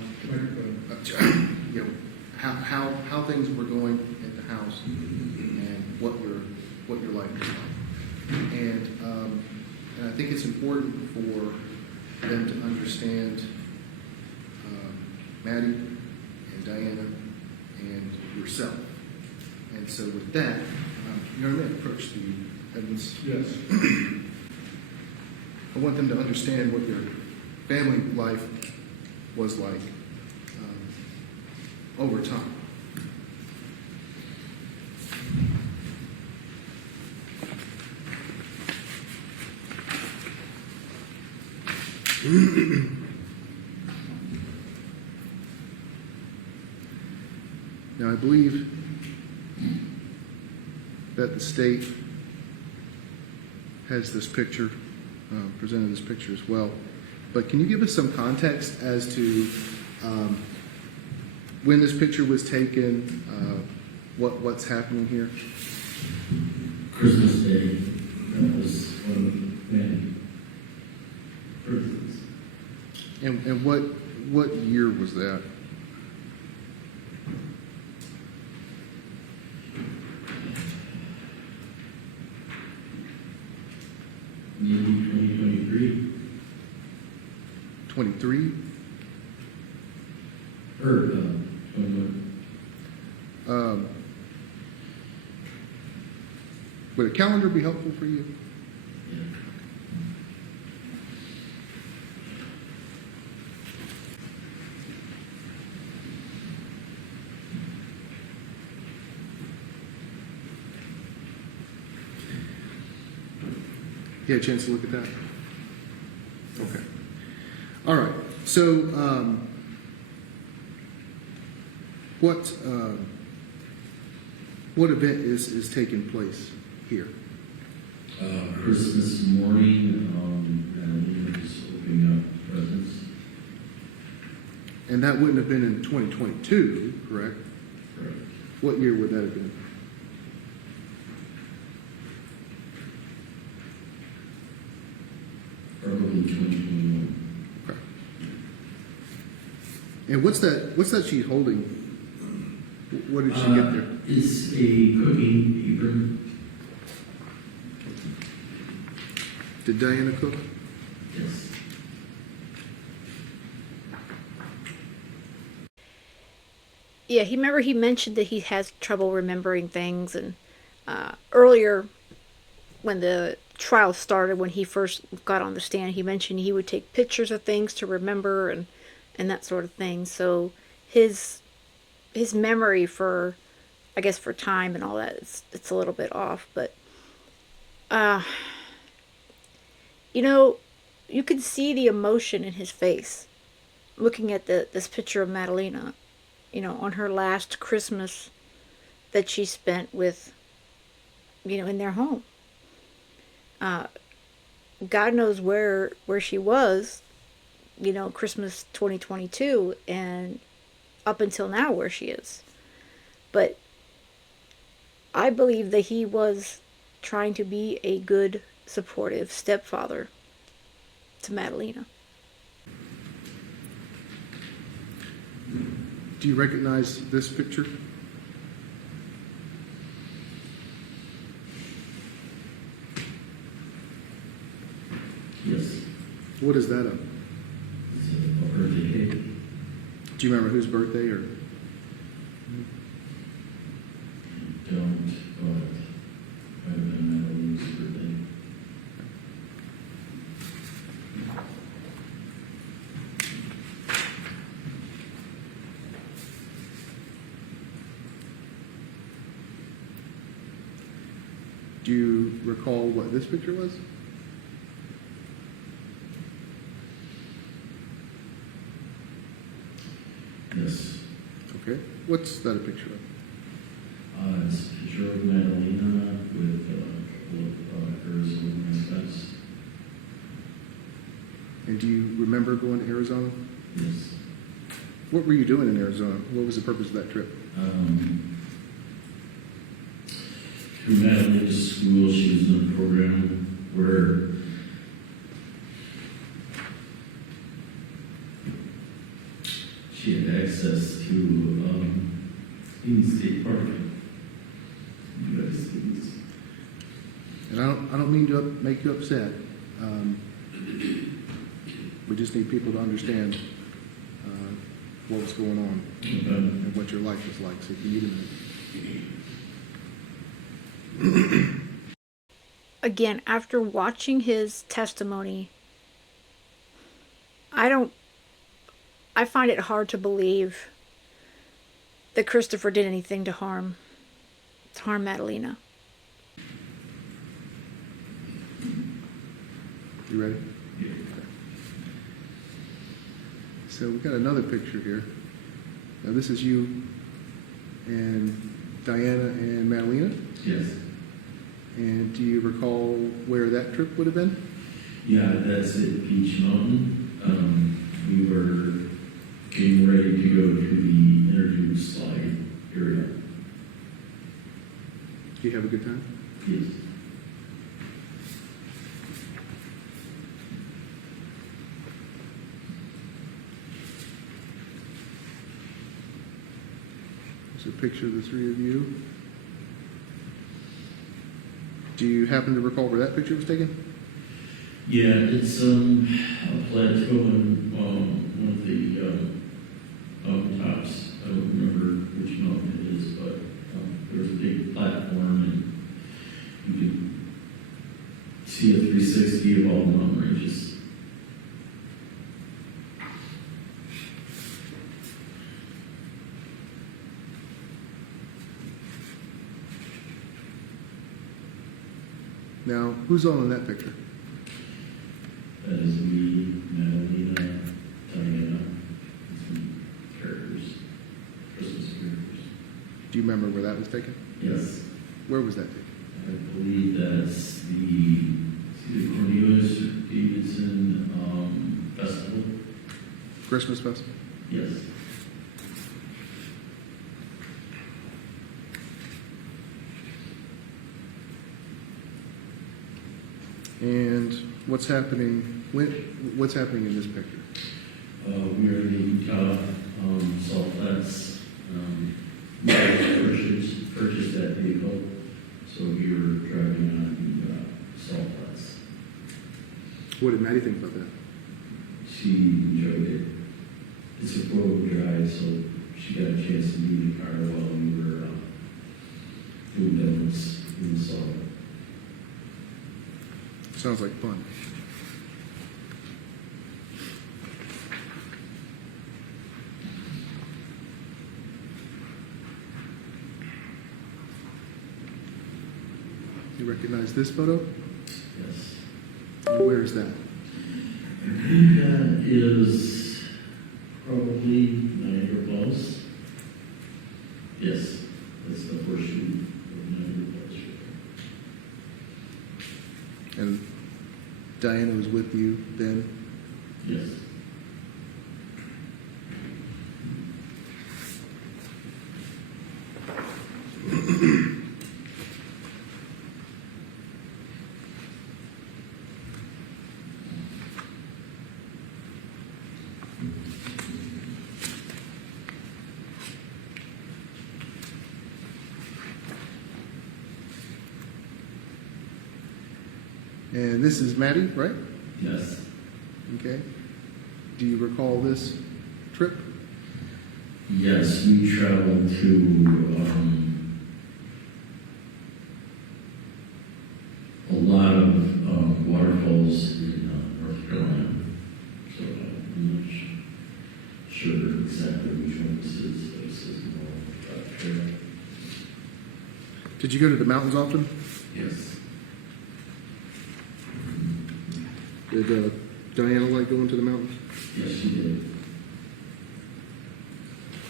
you know, how things were going at the house and what your life was like. And I think it's important for them to understand Maddie and Diana and yourself. And so with that, you know what I mean? Approach the evidence. Yes. I want them to understand what their family life was like over time. Now, I believe that the state has this picture, presented this picture as well. But can you give us some context as to when this picture was taken, what's happening here? Christmas Day, that was one of many birthdays. And what year was that? Maybe 2023. 23? Or 21. Would a calendar be helpful for you? Yeah. You had a chance to look at that? Okay. All right. So, what event is taking place here? Christmas morning, Madalina was opening up presents. And that wouldn't have been in 2022, correct? Correct. What year would that have been? Probably 2021. Okay. And what's that she's holding? What did she get there? It's a cooking apron. Did Diana cook? Yes. Yeah, he mentioned that he has trouble remembering things, and earlier when the trial started, when he first got on the stand, he mentioned he would take pictures of things to remember and that sort of thing. So his memory for, I guess, for time and all that, it's a little bit off. But you know, you could see the emotion in his face looking at this picture of Madalina, you know, on her last Christmas that she spent with, you know, in their home. God knows where she was, you know, Christmas 2022, and up until now where she is. But I believe that he was trying to be a good, supportive stepfather to Madalina. Do you recognize this picture? Yes. What is that of? It's a birthday cake. Do you remember whose birthday or? Don't, but I have Madeline's birthday. Do you recall what this picture was? Okay. What's that a picture of? It's a picture of Madalina with a couple of Arizona mascots. And do you remember going to Arizona? Yes. What were you doing in Arizona? What was the purpose of that trip? Through Madalina's school, she was in a program where she had access to in-state parking. U.S. states. And I don't mean to make you upset. We just need people to understand what was going on and what your life was like. So if you need a minute. Again, after watching his testimony, I find it hard to believe that Christopher did anything to harm Madalina. You ready? Yeah. So we've got another picture here. Now this is you and Diana and Madalina. Yes. And do you recall where that trip would have been? Yeah, that's at Beach Mountain. We were getting ready to go to the interview slide area. Do you have a good time? Yes. There's a picture of the three of you. Do you happen to recall where that picture was taken? Yeah, it's a plateau on one of the mountaintops. I don't remember which mountain it is, but there's a big platform and you can see a 360 of all the mountain ranges. Now, who's all in that picture? That is me, Madalina, Diana, and some characters, Christmas characters. Do you remember where that was taken? Yes, Where was that taken? I believe that's the Cornelius Davidson festival. Christmas festival? Yes. And what's happening? What's happening in this picture? We are in Utah, Salt Flats. We purchased that vehicle, so we were driving on Salt Flats. What did Maddie think about that? She enjoyed it. It's a four-wheel drive, so she got a chance to be in the car while we were doing donuts in the salt. Sounds like fun. You recognize this photo? Yes. And where is that? That is probably Niagara Falls. Yes, that's the horseshoe of Niagara Falls. And Diana was with you then? Yes. And this is Maddie, right? Yes. Okay. Do you recall this trip? Yes, we traveled to a lot of waterfalls in North Carolina. So I'm not sure exactly which one this is, but it says no trail. Did you go to the mountains often? Yes. Did Diana like going to the mountains? Yes, she did.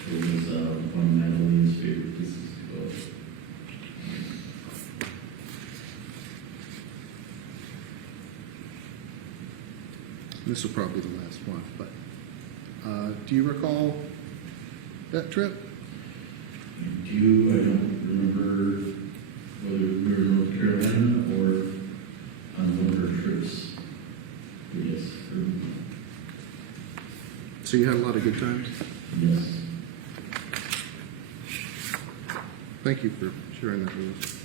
It was This will probably be the last one, but do you recall that trip? I don't remember whether we were in North Carolina or on one of our trips. But yes, So you had a lot of good times? yes. Thank you for sharing that with us.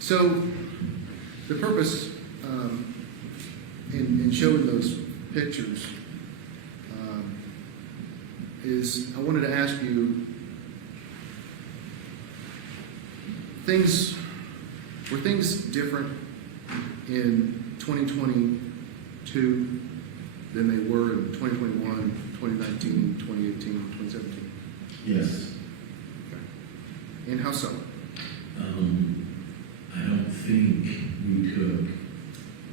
So, the purpose in showing those pictures is I wanted to ask you were things different in 2022 than they were in 2021, 2019, 2018, 2017? Yes. And how so? I don't think we took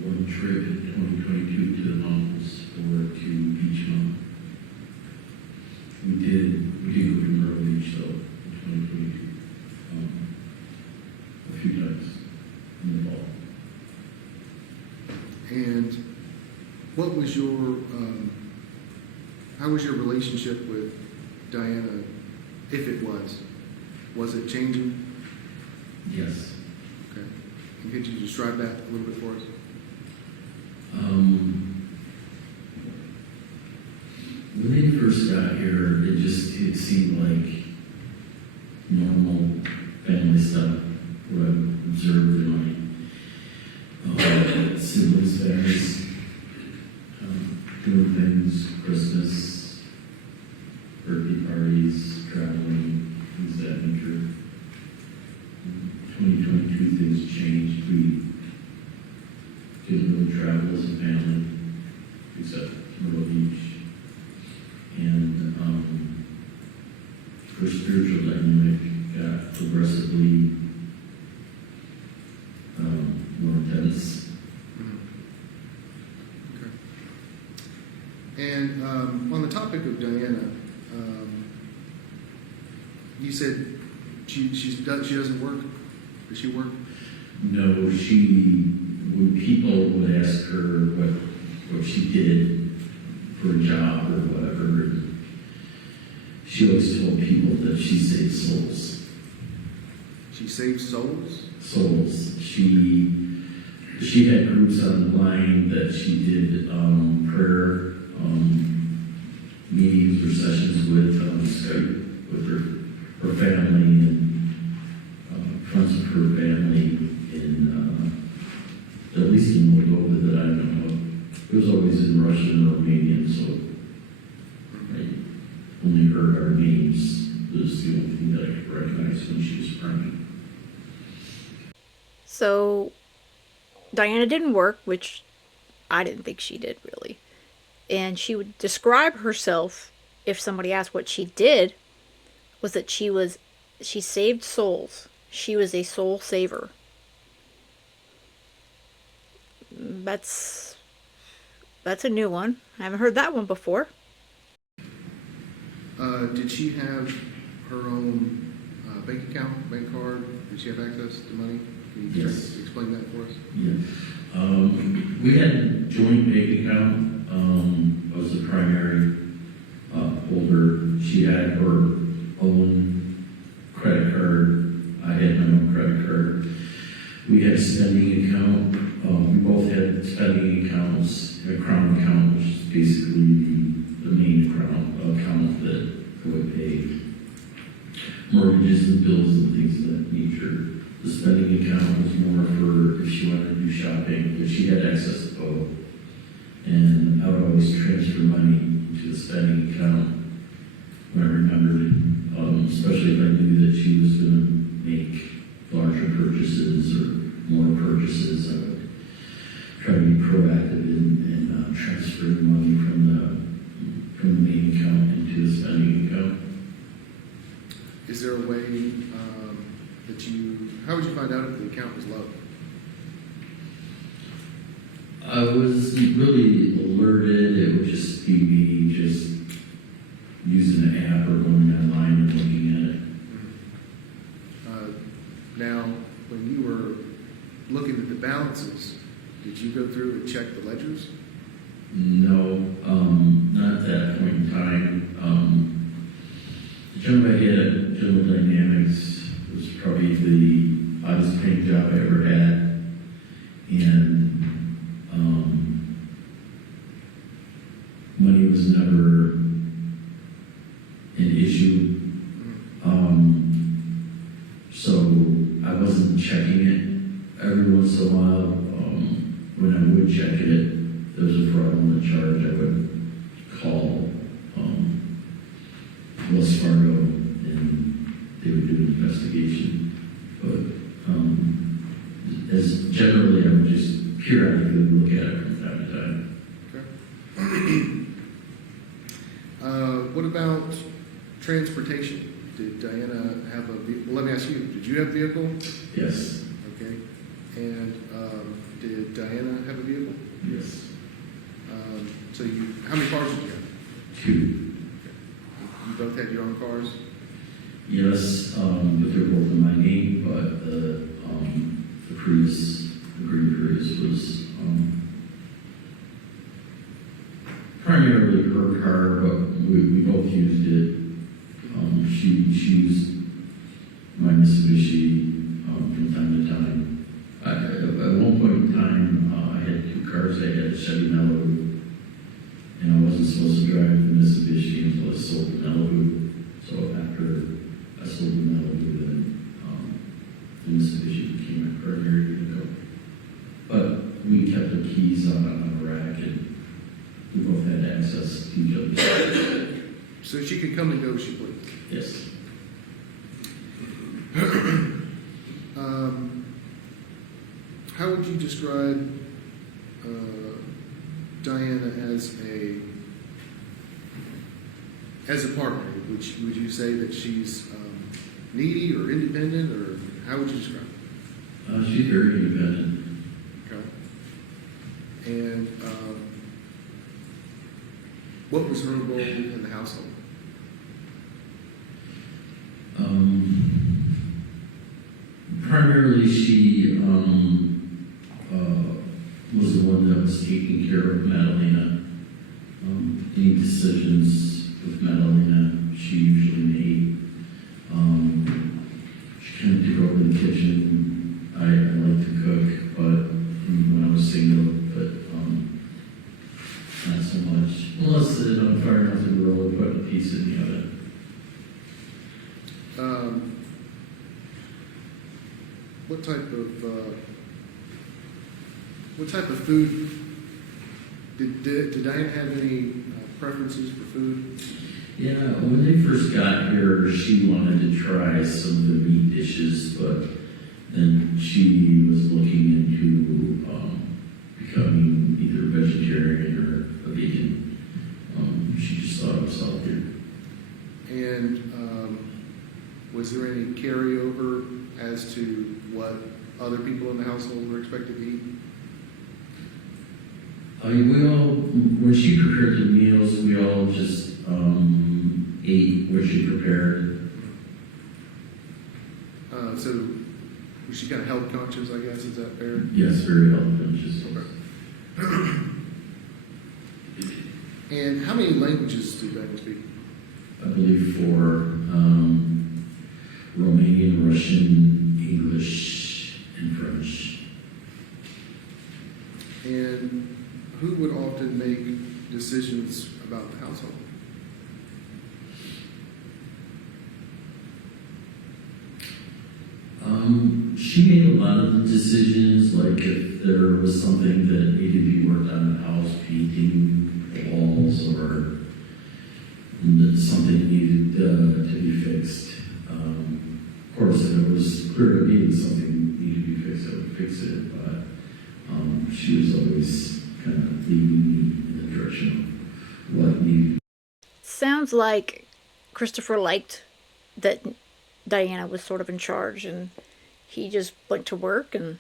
one trip in 2022 to the mountains or to Beach Mountain. We did go to Myrtle Beach though in 2022 a few times in the fall. And what was your, how was your relationship with Diana, if it was? Was it changing? Yes. Okay. And could you describe that a little bit for us? When they first got here, it seemed like normal family stuff what I've observed in my siblings' families, doing things, Christmas, birthday parties, traveling, things of that nature. 2022 things changed. We didn't really travel as a family, except Myrtle Beach. And her spiritual dynamic got progressively more intense. Okay. And on the topic of Diana, you said she doesn't work. Does she work? No, when people would ask her what she did for a job or whatever, she always told people that she saved souls. She saves souls? Souls. She had groups online that she did prayer meetings or sessions with on Skype with her family and friends of her family in at least in Moldova that I know of. It was always in Russian or Romanian, so I only heard our names. It was the only thing that I could recognize when she was praying. So Diana didn't work, which I didn't think she did really. And she would describe herself, if somebody asked what she did, was that she saved souls. She was a soul saver. That's a new one. I haven't heard that one before. Did she have her own bank account, bank card? Did she have access to money? Can you Yes. explain that for us? Yeah. We had a joint bank account. I was the primary holder. She had her own credit card. I had my own credit card. We had a spending account. We both had spending accounts. A crown account, which is basically the main account that would pay mortgages and bills and things of that nature. The spending account was more for if she wanted to do shopping, if she had access to both. And I would always transfer money to the spending account when I remembered, especially if I knew that she was going to make larger purchases or more purchases. I would try to be proactive in transferring money from the main account into the spending account. Is there a way how would you find out if the account was low? I was really alerted. It would just be me just using an app or going online and looking at it. Now, when you were looking at the balances, did you go through and check the ledgers? No, not at that point in time. The job I had at General Dynamics was probably the oddest paying job I ever had. And money was never an issue. So I wasn't checking it every once in a while. When I would check it, if there was a fraudulent charge, I would call Wells Fargo and they would do an investigation. But as generally, I would just periodically look at it from time to time. Okay. What about transportation? Did Diana have a vehicle? Well, let me ask you, did you have a vehicle? Yes, Okay. And did Diana have a vehicle? yes. So how many cars did you have? 2. You both had your own cars? Yes, but they're both in my name, but the Prius, the green Prius was primarily her car, but we both used it. She used my Mitsubishi from time to time. At one point in time, I had 2 cars. I had a Chevy Malibu, and I wasn't supposed to drive the Mitsubishi until I sold the Malibu. So after I sold the Malibu, then the Mitsubishi became my primary vehicle. But we kept the keys on a rack, and we both had access to each other. So she could come and go as she pleased. Yes. How would you describe Diana as a partner? Would you say that she's needy or independent, or how would you describe it? She's very independent. Okay. And what was her role in the household? Primarily, she was the one that was taking care of Madalina. Any decisions with Madalina, she usually made. She kind of took over the kitchen. I like to cook, but when I was single, but not so much. Unless it on fire enough to roll and put a piece in the oven. What type of food did Diana have any preferences for food? Yeah, when they first got here, she wanted to try some of the meat dishes, but then she was looking into becoming either a vegetarian or a vegan. She just thought it was healthier. And was there any carryover as to what other people in the household were expected to eat? We all, when she prepared the meals, we all just ate what she prepared. So was she kind of health conscious, I guess? Is that fair? Yes, very health conscious. Okay. And how many languages do Diana speak? I believe 4, Romanian, Russian, English, and French. And who would often make decisions about the household? She made a lot of the decisions, like if there was something that needed to be worked on in the house, painting the walls, or that something needed to be fixed. Of course, if it was clear to me that something needed to be fixed, I would fix it, but she was always kind of leading me in the direction of what needed. Sounds like Christopher liked that Diana was sort of in charge, and he just went to work, and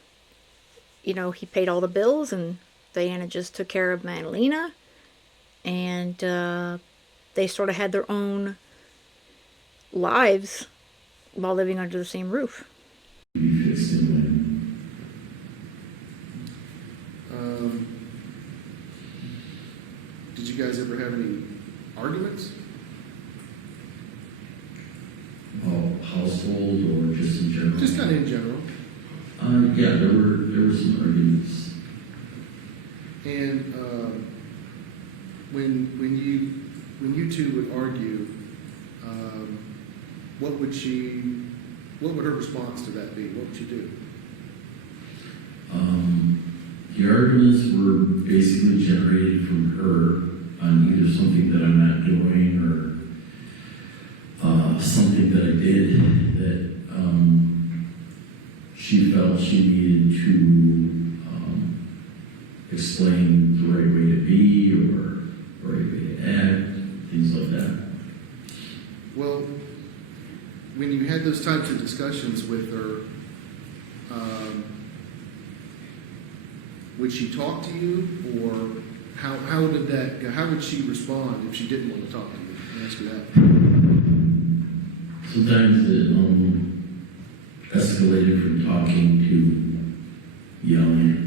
he paid all the bills, and Diana just took care of Madalina, and they sort of had their own lives while living under the same roof. Be fixed and when you guys ever have any arguments? Oh, household or just in general? Just kind of in general. Yeah, there were some arguments. And when you two would argue, what would her response to that be? What would you do? The arguments were basically generated from her on either something that I'm not doing or something that I did that she felt she needed to explain the right way to be or the right way to act, things like that. Well, when you had those types of discussions with her, would she talk to you, or how did that go? How would she respond if she didn't want to talk to you? Let me ask you that. Sometimes it escalated from talking to yelling.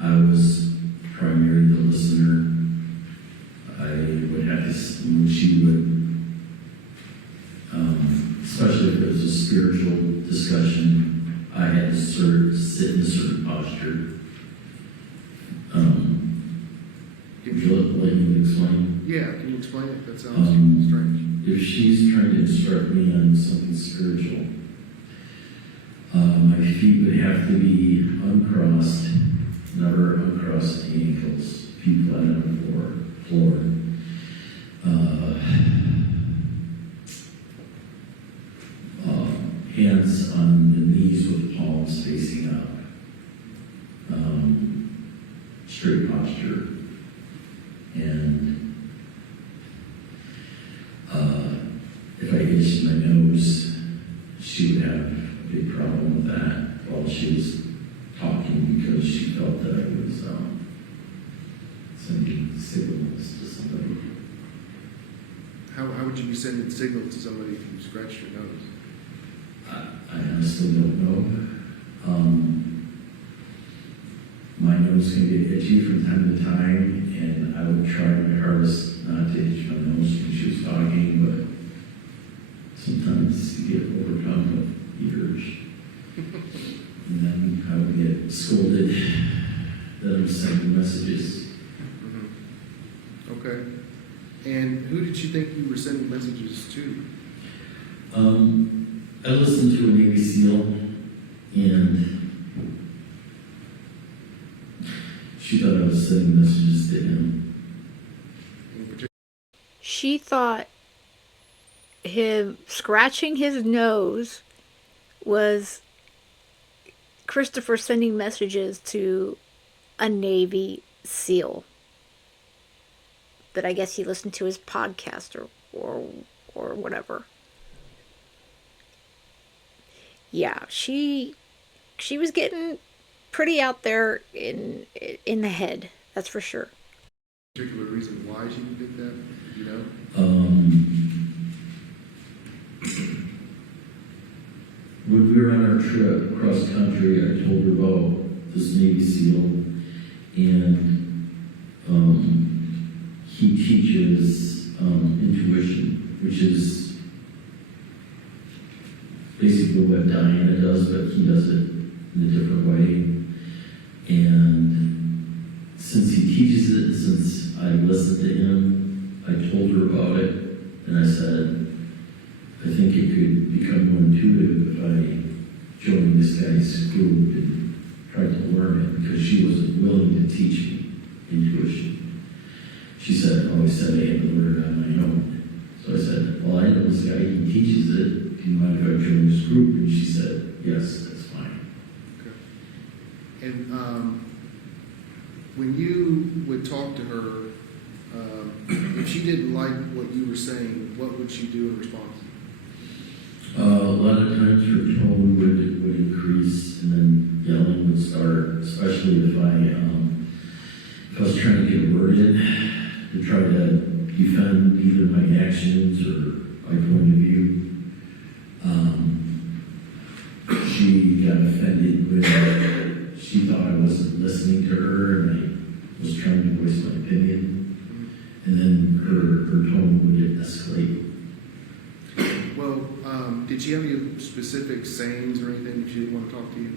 I was primarily the listener. I would have to, when she would, especially if it was a spiritual discussion, I had to sit in a certain posture. Would you like me to explain? Yeah, can you explain it? That sounds strange. If she's trying to instruct me on something spiritual, my feet would have to be uncrossed, never uncross the ankles, feet flat on the floor. Hands on the knees with palms facing up. Straight posture. And if I itched my nose, she would have a big problem with that while she was talking because she felt that I was sending signals to somebody. How would you be sending signals to somebody if you scratched your nose? I honestly don't know. My nose can get itchy from time to time, and I would try my hardest not to itch my nose when she was talking, but sometimes you get overcome with the urge. And then I would get scolded that I'm sending messages. Mm-hmm. Okay. And who did you think you were sending messages to? I listened to a Navy SEAL, and she thought I was sending messages to him. She thought him scratching his nose was Christopher sending messages to a Navy SEAL. That I guess he listened to his podcast or whatever. Yeah, she was getting pretty out there in the head. That's for sure. Particular reason why she did that, you know? When we were on our trip across country, I told her about this Navy SEAL, and he teaches intuition, which is basically what Diana does, but he does it in a different way. And since he teaches it, since I listened to him, I told her about it, and I said, I think it could become more intuitive if I joined this guy's group and tried to learn it, because she wasn't willing to teach me intuition. She said, oh, I said I had to learn it on my own. So I said, well, I know this guy, he teaches it. Do you mind if I join this group? And she said, yes, that's fine. Okay. And when you would talk to her, if she didn't like what you were saying, what would she do in response? A lot of times her tone would increase, and then yelling would start, especially if I was trying to get a word in to try to defend either my actions or my point of view. She got offended when she thought I wasn't listening to her, and I was trying to voice my opinion, and then her tone would escalate. Well, did she have any specific sayings or anything that she didn't want to talk to you?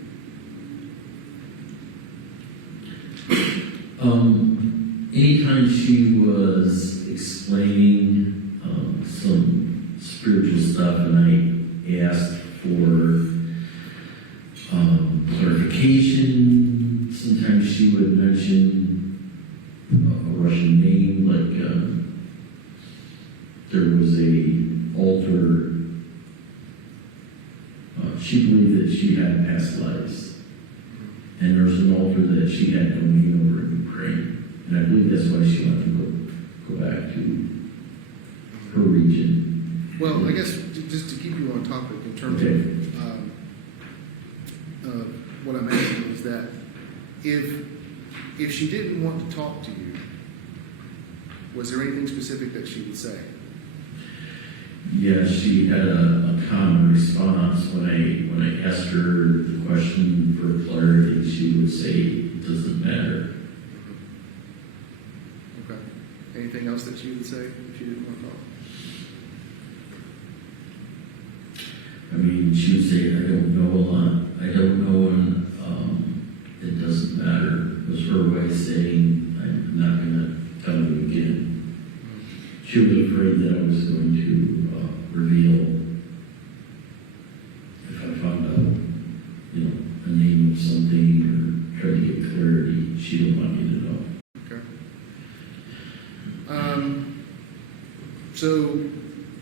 Anytime she was explaining some spiritual stuff, and I asked for clarification, sometimes she would mention a Russian name, like there was a altar. She believed that she had past lives, and there was an altar that she had dominion over in Ukraine. And I believe that's why she wanted to go back to her region. Well, I guess just to keep you on topic in terms Okay. of what I'm asking is that if she didn't want to talk to you, was there anything specific that she would say? Yeah, she had a common response when I asked her the question for clarity. She would say, "It doesn't matter." Okay. Anything else that she would say if she didn't want to talk? I mean, she would say, "I don't know a lot. I don't know, and it doesn't matter." It was her way of saying, "I'm not going to tell you again." She was afraid that I was going to reveal if I found out, a name of something or try to get clarity. She didn't want me to know. Okay. So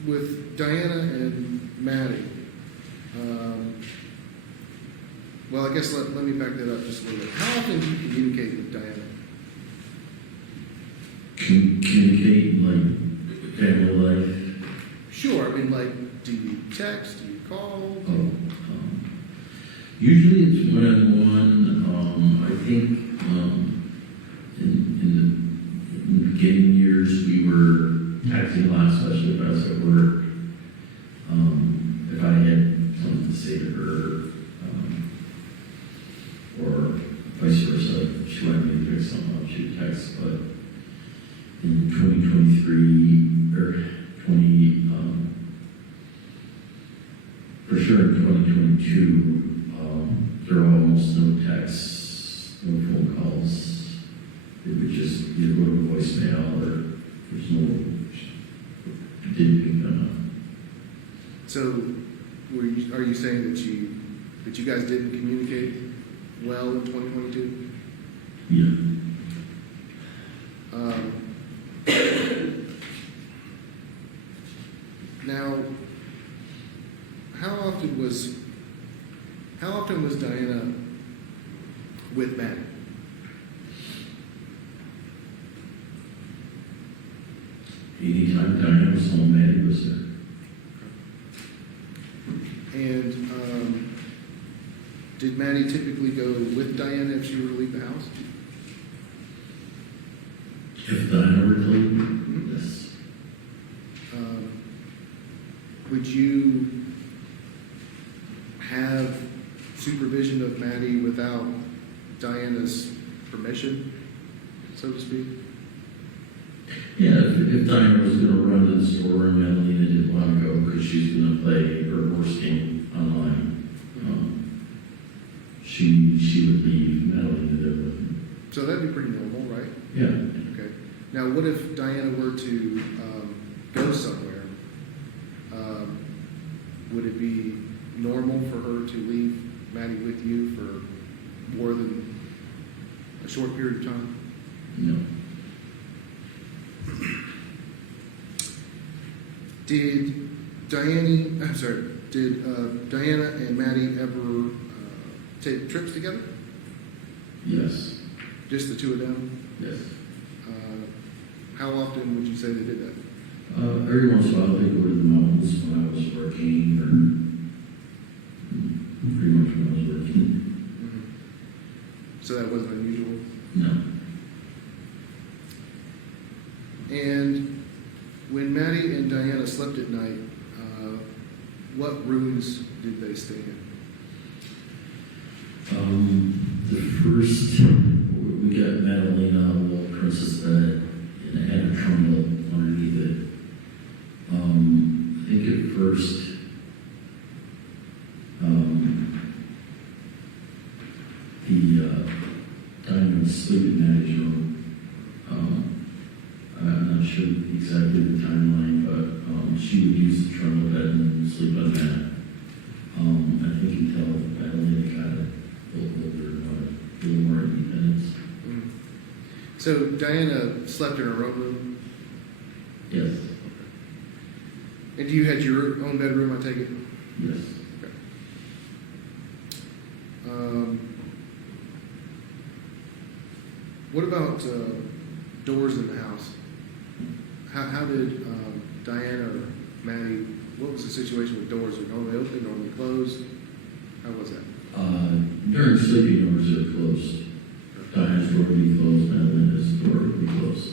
with Diana and Maddie, well, I guess let me back that up just a little bit. How often do you communicate with Diana? Communicate like family life. Sure. I mean, like, do you text? Do you call? Usually it's one-on-one. I think in the beginning years we were texting a lot, especially if I was at work. If I had something to say to her, or vice versa, she wanted me to pick something up, she would text. But in 2023 or 20, for sure in 2022. There were almost no texts, no phone calls. It would just either go to voicemail or there's no, didn't pick them up. So, are you saying that you guys didn't communicate well in 2022? Yeah. Now, how often was Diana with Maddie? Anytime Diana was home, Maddie was there. And did Maddie typically go with Diana if she were to leave the house? If Diana were to leave, yes. Would you have supervision of Maddie without Diana's permission, so to speak? Yeah, if Diana was going to run to the store and Madalina didn't want to go because she's going to play her horse game online, she would leave Madalina there with him. So that'd be pretty normal, right? Yeah. Okay. Now, what if Diana were to go somewhere? Would it be normal for her to leave Maddie with you for more than a short period of time? No. Did Diana and Maddie ever take trips together? Yes. Just the two of them? Yes. How often would you say they did that? Every once in a while they go to the mountains when I was working, or pretty much when I was working. So that wasn't unusual? No. And when Maddie and Diana slept at night, what rooms did they stay in? The first, we got Madalina princess bed, and it had a trundle underneath it. I think at first, Diane was sleeping in Maddie's room. I'm not sure exactly the timeline, but she would use the trundle bed and sleep on that. I think until Madalina got a little older and wanted a little more independence. So Diana slept in her own room, Yes, and you had your own bedroom, I take it? yes. Okay. What about doors in the house? How did Diana or Maddie, what was the situation with doors? Were normally open, normally closed? How was that? During sleeping hours, they're closed. Diana's door would be closed, Madalina's door would be closed.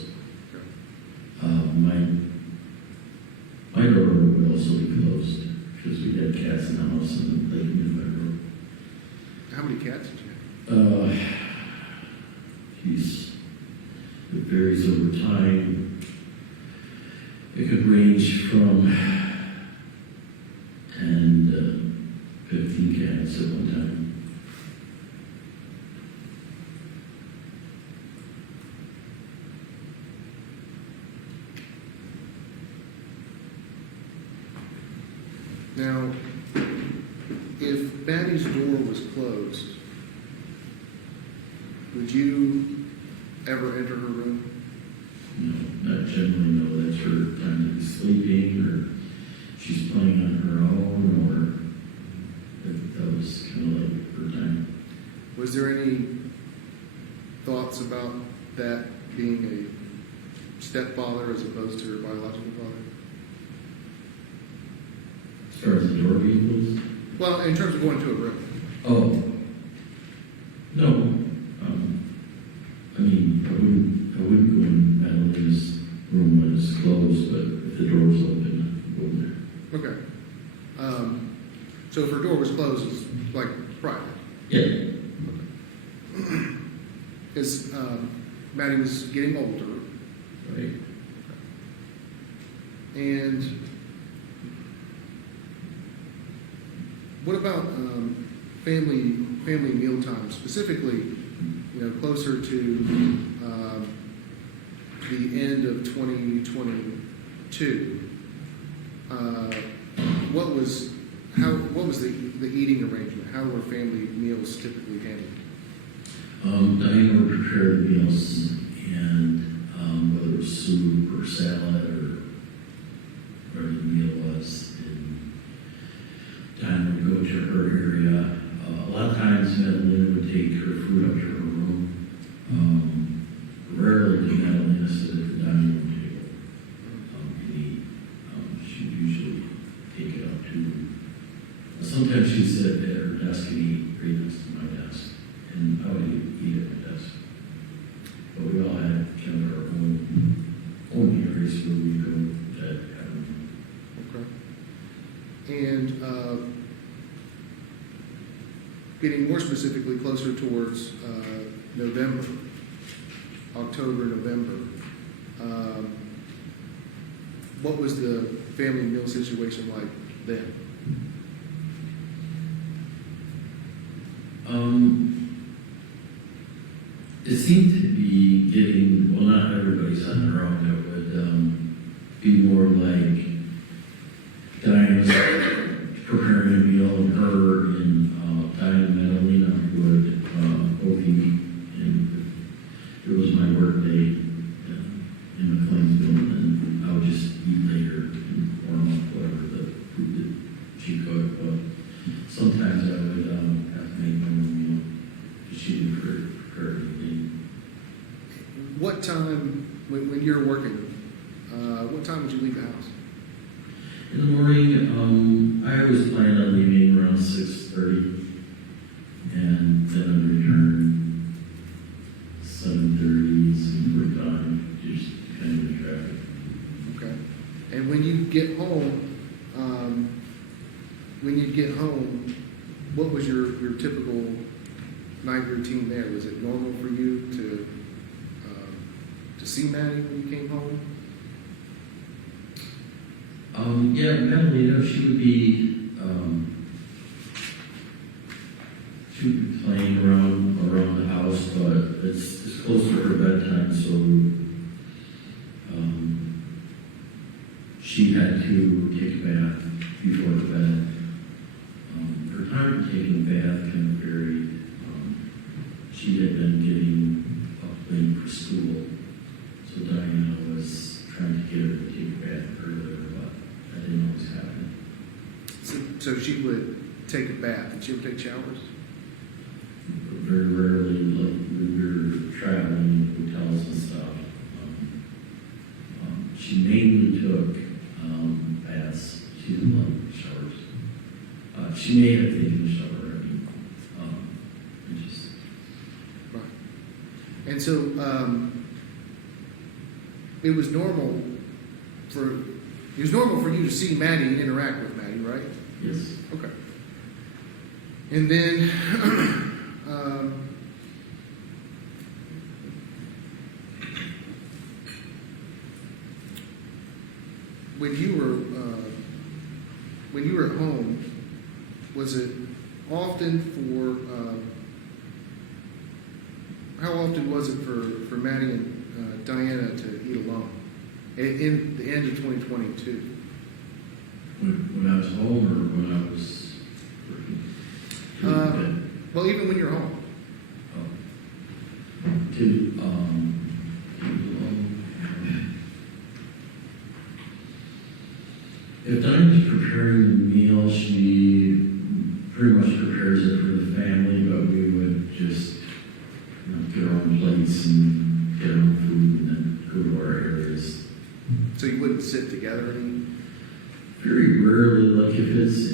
My door would also be closed because we had cats in the house and they came in my room. How many cats did you have? Geez, it varies over time. It could range from 10 to 15 cats at one time. Now, if Maddie's door was closed, would you ever enter her room? Not generally, no, that's her time to be sleeping, or she's playing on her own, or that was kind of like her time. Was there any thoughts about that being a stepfather as opposed to her biological father? As far as the door being closed? Well, in terms of going to a room. Oh, no. I mean, I wouldn't go in Madeline's room when it's closed, but if the door's open, I'd go in there. Okay. So if her door was closed, it's like private. Yeah. As Maddie was getting older, Right. and what about family meal time, specifically, closer to the end of 2022? What was the eating arrangement? How were family meals typically handled? Diana would prepare the meals, and whether it was soup or salad or whatever the meal was, and Diana would go to her area. A lot of times, Madalina would take her food up to her room. Rarely did Madalina sit at the dining room table and eat. She'd usually take it up to. Sometimes she'd sit at her desk and eat right next to my desk, and I would eat at my desk. But we all had kind of our own areas where we go to have them. Okay. And getting more specifically closer towards November, October, November, what was the family meal situation like then? It seemed to be getting, well, not everybody's on their own. It would be more like Diana's preparing a meal, and her and Diana and Madalina would both eat. And it was my work day in McLeansville, and I would just eat later and warm up whatever the food that she cooked. But sometimes I would have to make my own meal because she didn't prepare everything. What time, when you're working, what time would you leave the house? In the morning, I always planned on leaving around 6:30, and then I'd return 7:30, some time, just depending on the traffic. Okay. And when you get home, what was your typical night routine there? Was it normal for you to see Maddie when you came home? Yeah, Madalina, she would be playing around the house, but it's close to her bedtime, so she had to take a bath before the bed. Her time for taking a bath kind of varied. She had been getting up late for school, so Diana was trying to get her to take a bath earlier, but that didn't always happen. So she would take a bath, and she would take showers? Very rarely, like we were traveling in hotels and stuff. She mainly took baths. She didn't love showers. She may have taken a shower. I mean, and just Right. And so it was normal for you to see Maddie and interact with Maddie, right? yes. Okay. And then when you were at home, was it often how often was it for Maddie and Diana to eat alone in the end of 2022? When I was home or when I was working? Well, even when you're home. If Diana's preparing the meal, she pretty much prepares it for the family, but we would just get our own plates and get our own food and then go to our areas. So you wouldn't sit together any? Very rarely, like if it's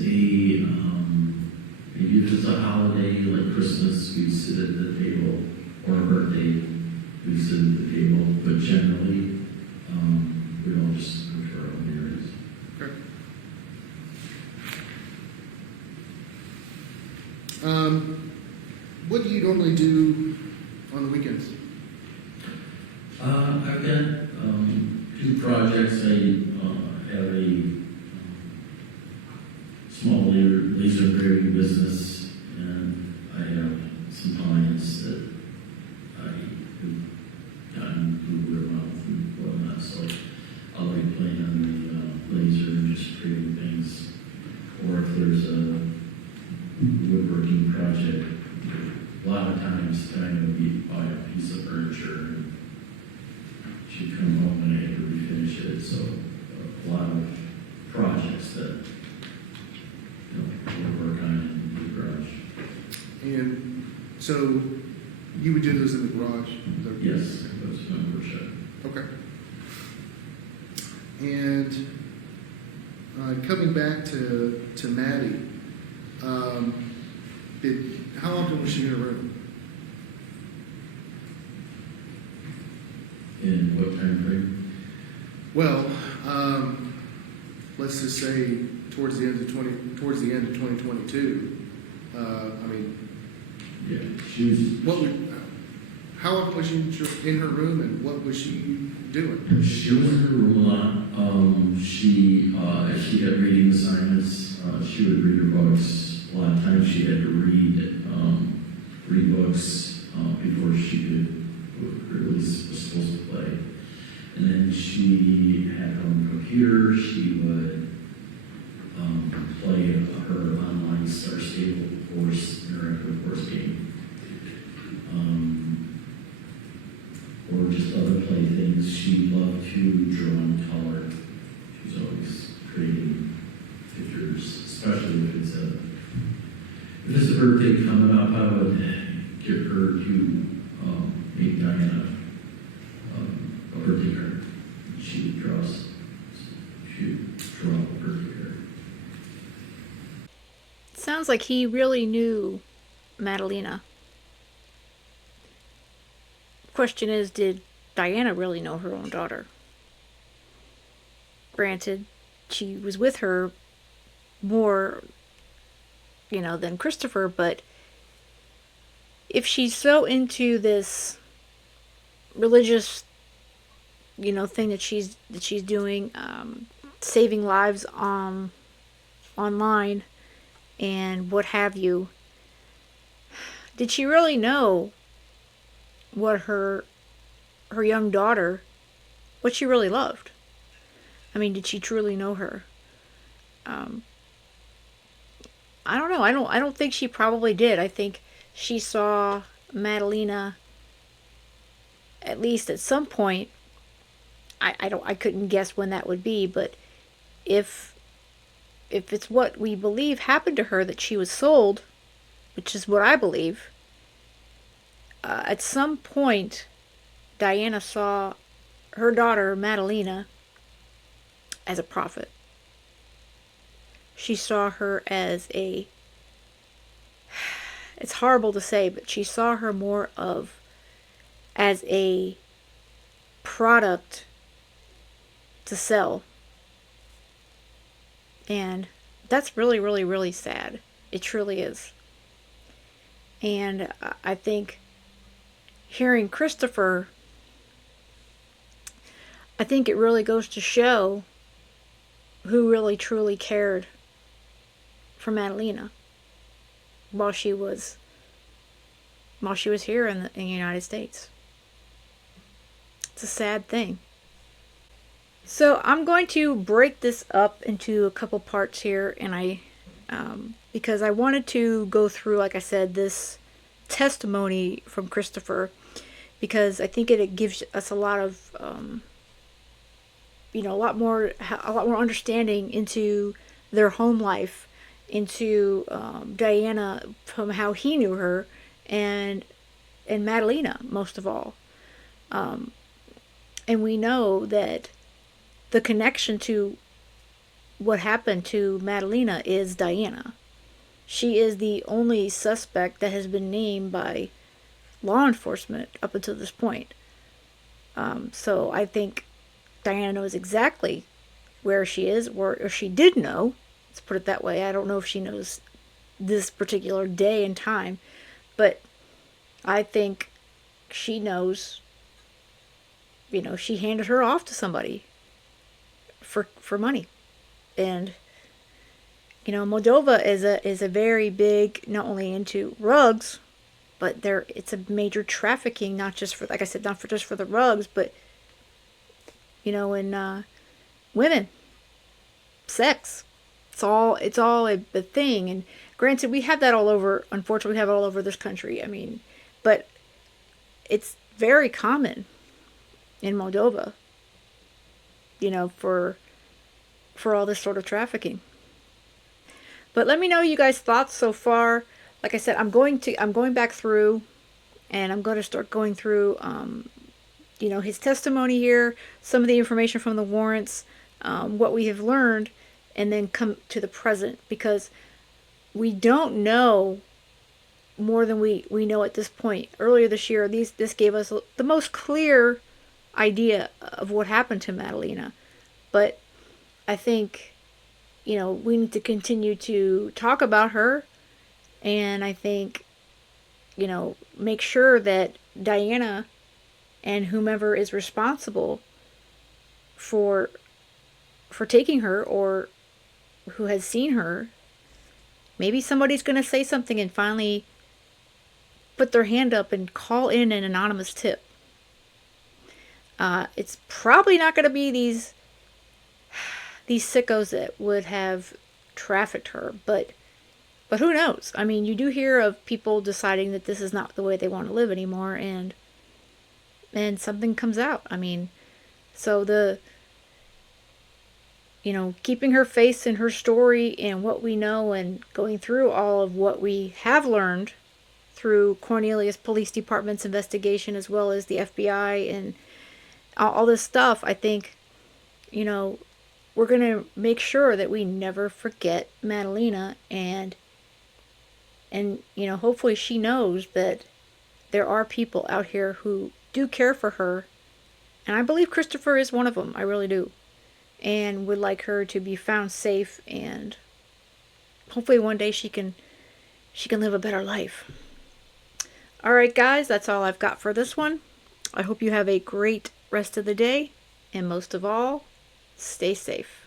maybe if it's a holiday like Christmas, we sit at the table, or a birthday, we sit at the table, but generally, we all just go to our own areas. Okay. What do you normally do on the weekends? I've got 2 projects. I have a small laser engraving business, and I have some clients that I've gotten through word of mouth and whatnot. So I'll be playing on the laser and just creating things. Or if there's a woodworking project, a lot of times Diana would be buying a piece of furniture and she'd come home and I had to refinish it. So a lot of projects that we'll work on in the garage. And so you would do those in the garage? Yes, that's my workshop. Okay. And coming back to Maddie, how often was she in her room? In what time frame? Well, let's just say towards the end of 2022. I mean, Yeah, she was. how often was she in her room, and what was she doing? She was in her room a lot. If she had reading assignments, she would read her books. A lot of times she had to read books before she could, or at least was supposed to play. And then she had her own computer. She would play her online Star Stable course, interactive course game. Or just other playthings. She loved to draw and color. She's always creating pictures, especially if it's a birthday coming up. I would get her to make Diana a birthday card. She would draw a birthday card. Sounds like he really knew Madalina. Question is, did Diana really know her own daughter? Granted, she was with her more, than Christopher, but if she's so into this religious thing that she's doing, saving lives online and what have you. Did she really know what her young daughter, what she really loved? I mean, did she truly know her? Um, I don't know. I don't think she probably did. I think she saw Madalina, at least at some point. I couldn't guess when that would be, but if it's what we believe happened to her, that she was sold, which is what I believe, at some point Diana saw her daughter Madalina as a prophet. She saw her as a, it's horrible to say, but she saw her more of as a product to sell. And that's really, really, really sad. It truly is. And I think hearing Christopher, I think it really goes to show who really truly cared for Madalina while she was here in the United States. It's a sad thing. So I'm going to break this up into a couple parts here, and because I wanted to go through, like I said, this testimony from Christopher, because I think it gives us a lot of, a lot more understanding into their home life, into Diana, from how he knew her, and Madalina most of all, and we know that the connection to what happened to Madalina is Diana. She is the only suspect that has been named by law enforcement up until this point. So I think Diana knows exactly where she is, or she did know. Let's put it that way. I don't know if she knows this particular day and time, but I think she knows. She handed her off to somebody for money, and Moldova is a very big, not only into rugs, but it's a major trafficking, not just for, like I said, not for just for the rugs, but in women, sex. It's all a thing. And granted, we have that all over. Unfortunately, we have it all over this country. I mean, but it's very common in Moldova. For all this sort of trafficking. But let me know you guys' thoughts so far. Like I said, I'm going back through, and I'm going to start going through, his testimony here, some of the information from the warrants, what we have learned, and then come to the present, because we don't know more than we know at this point. Earlier this year, this gave us the most clear idea of what happened to Madalina, but I think, we need to continue to talk about her, and I think, make sure that Diana and whomever is responsible for taking her, or who has seen her, maybe somebody's going to say something and finally put their hand up and call in an anonymous tip. It's probably not going to be these sickos that would have trafficked her, but who knows? I mean, you do hear of people deciding that this is not the way they want to live anymore, and something comes out. I mean, so keeping her face and her story and what we know, and going through all of what we have learned through Cornelius Police Department's investigation, as well as the FBI and all this stuff, I think, we're going to make sure that we never forget Madalina, and hopefully she knows that there are people out here who do care for her, and I believe Christopher is one of them. I really do, and would like her to be found safe, and hopefully one day she can live a better life. All right, guys, that's all I've got for this one. I hope you have a great rest of the day, And most of all, stay safe.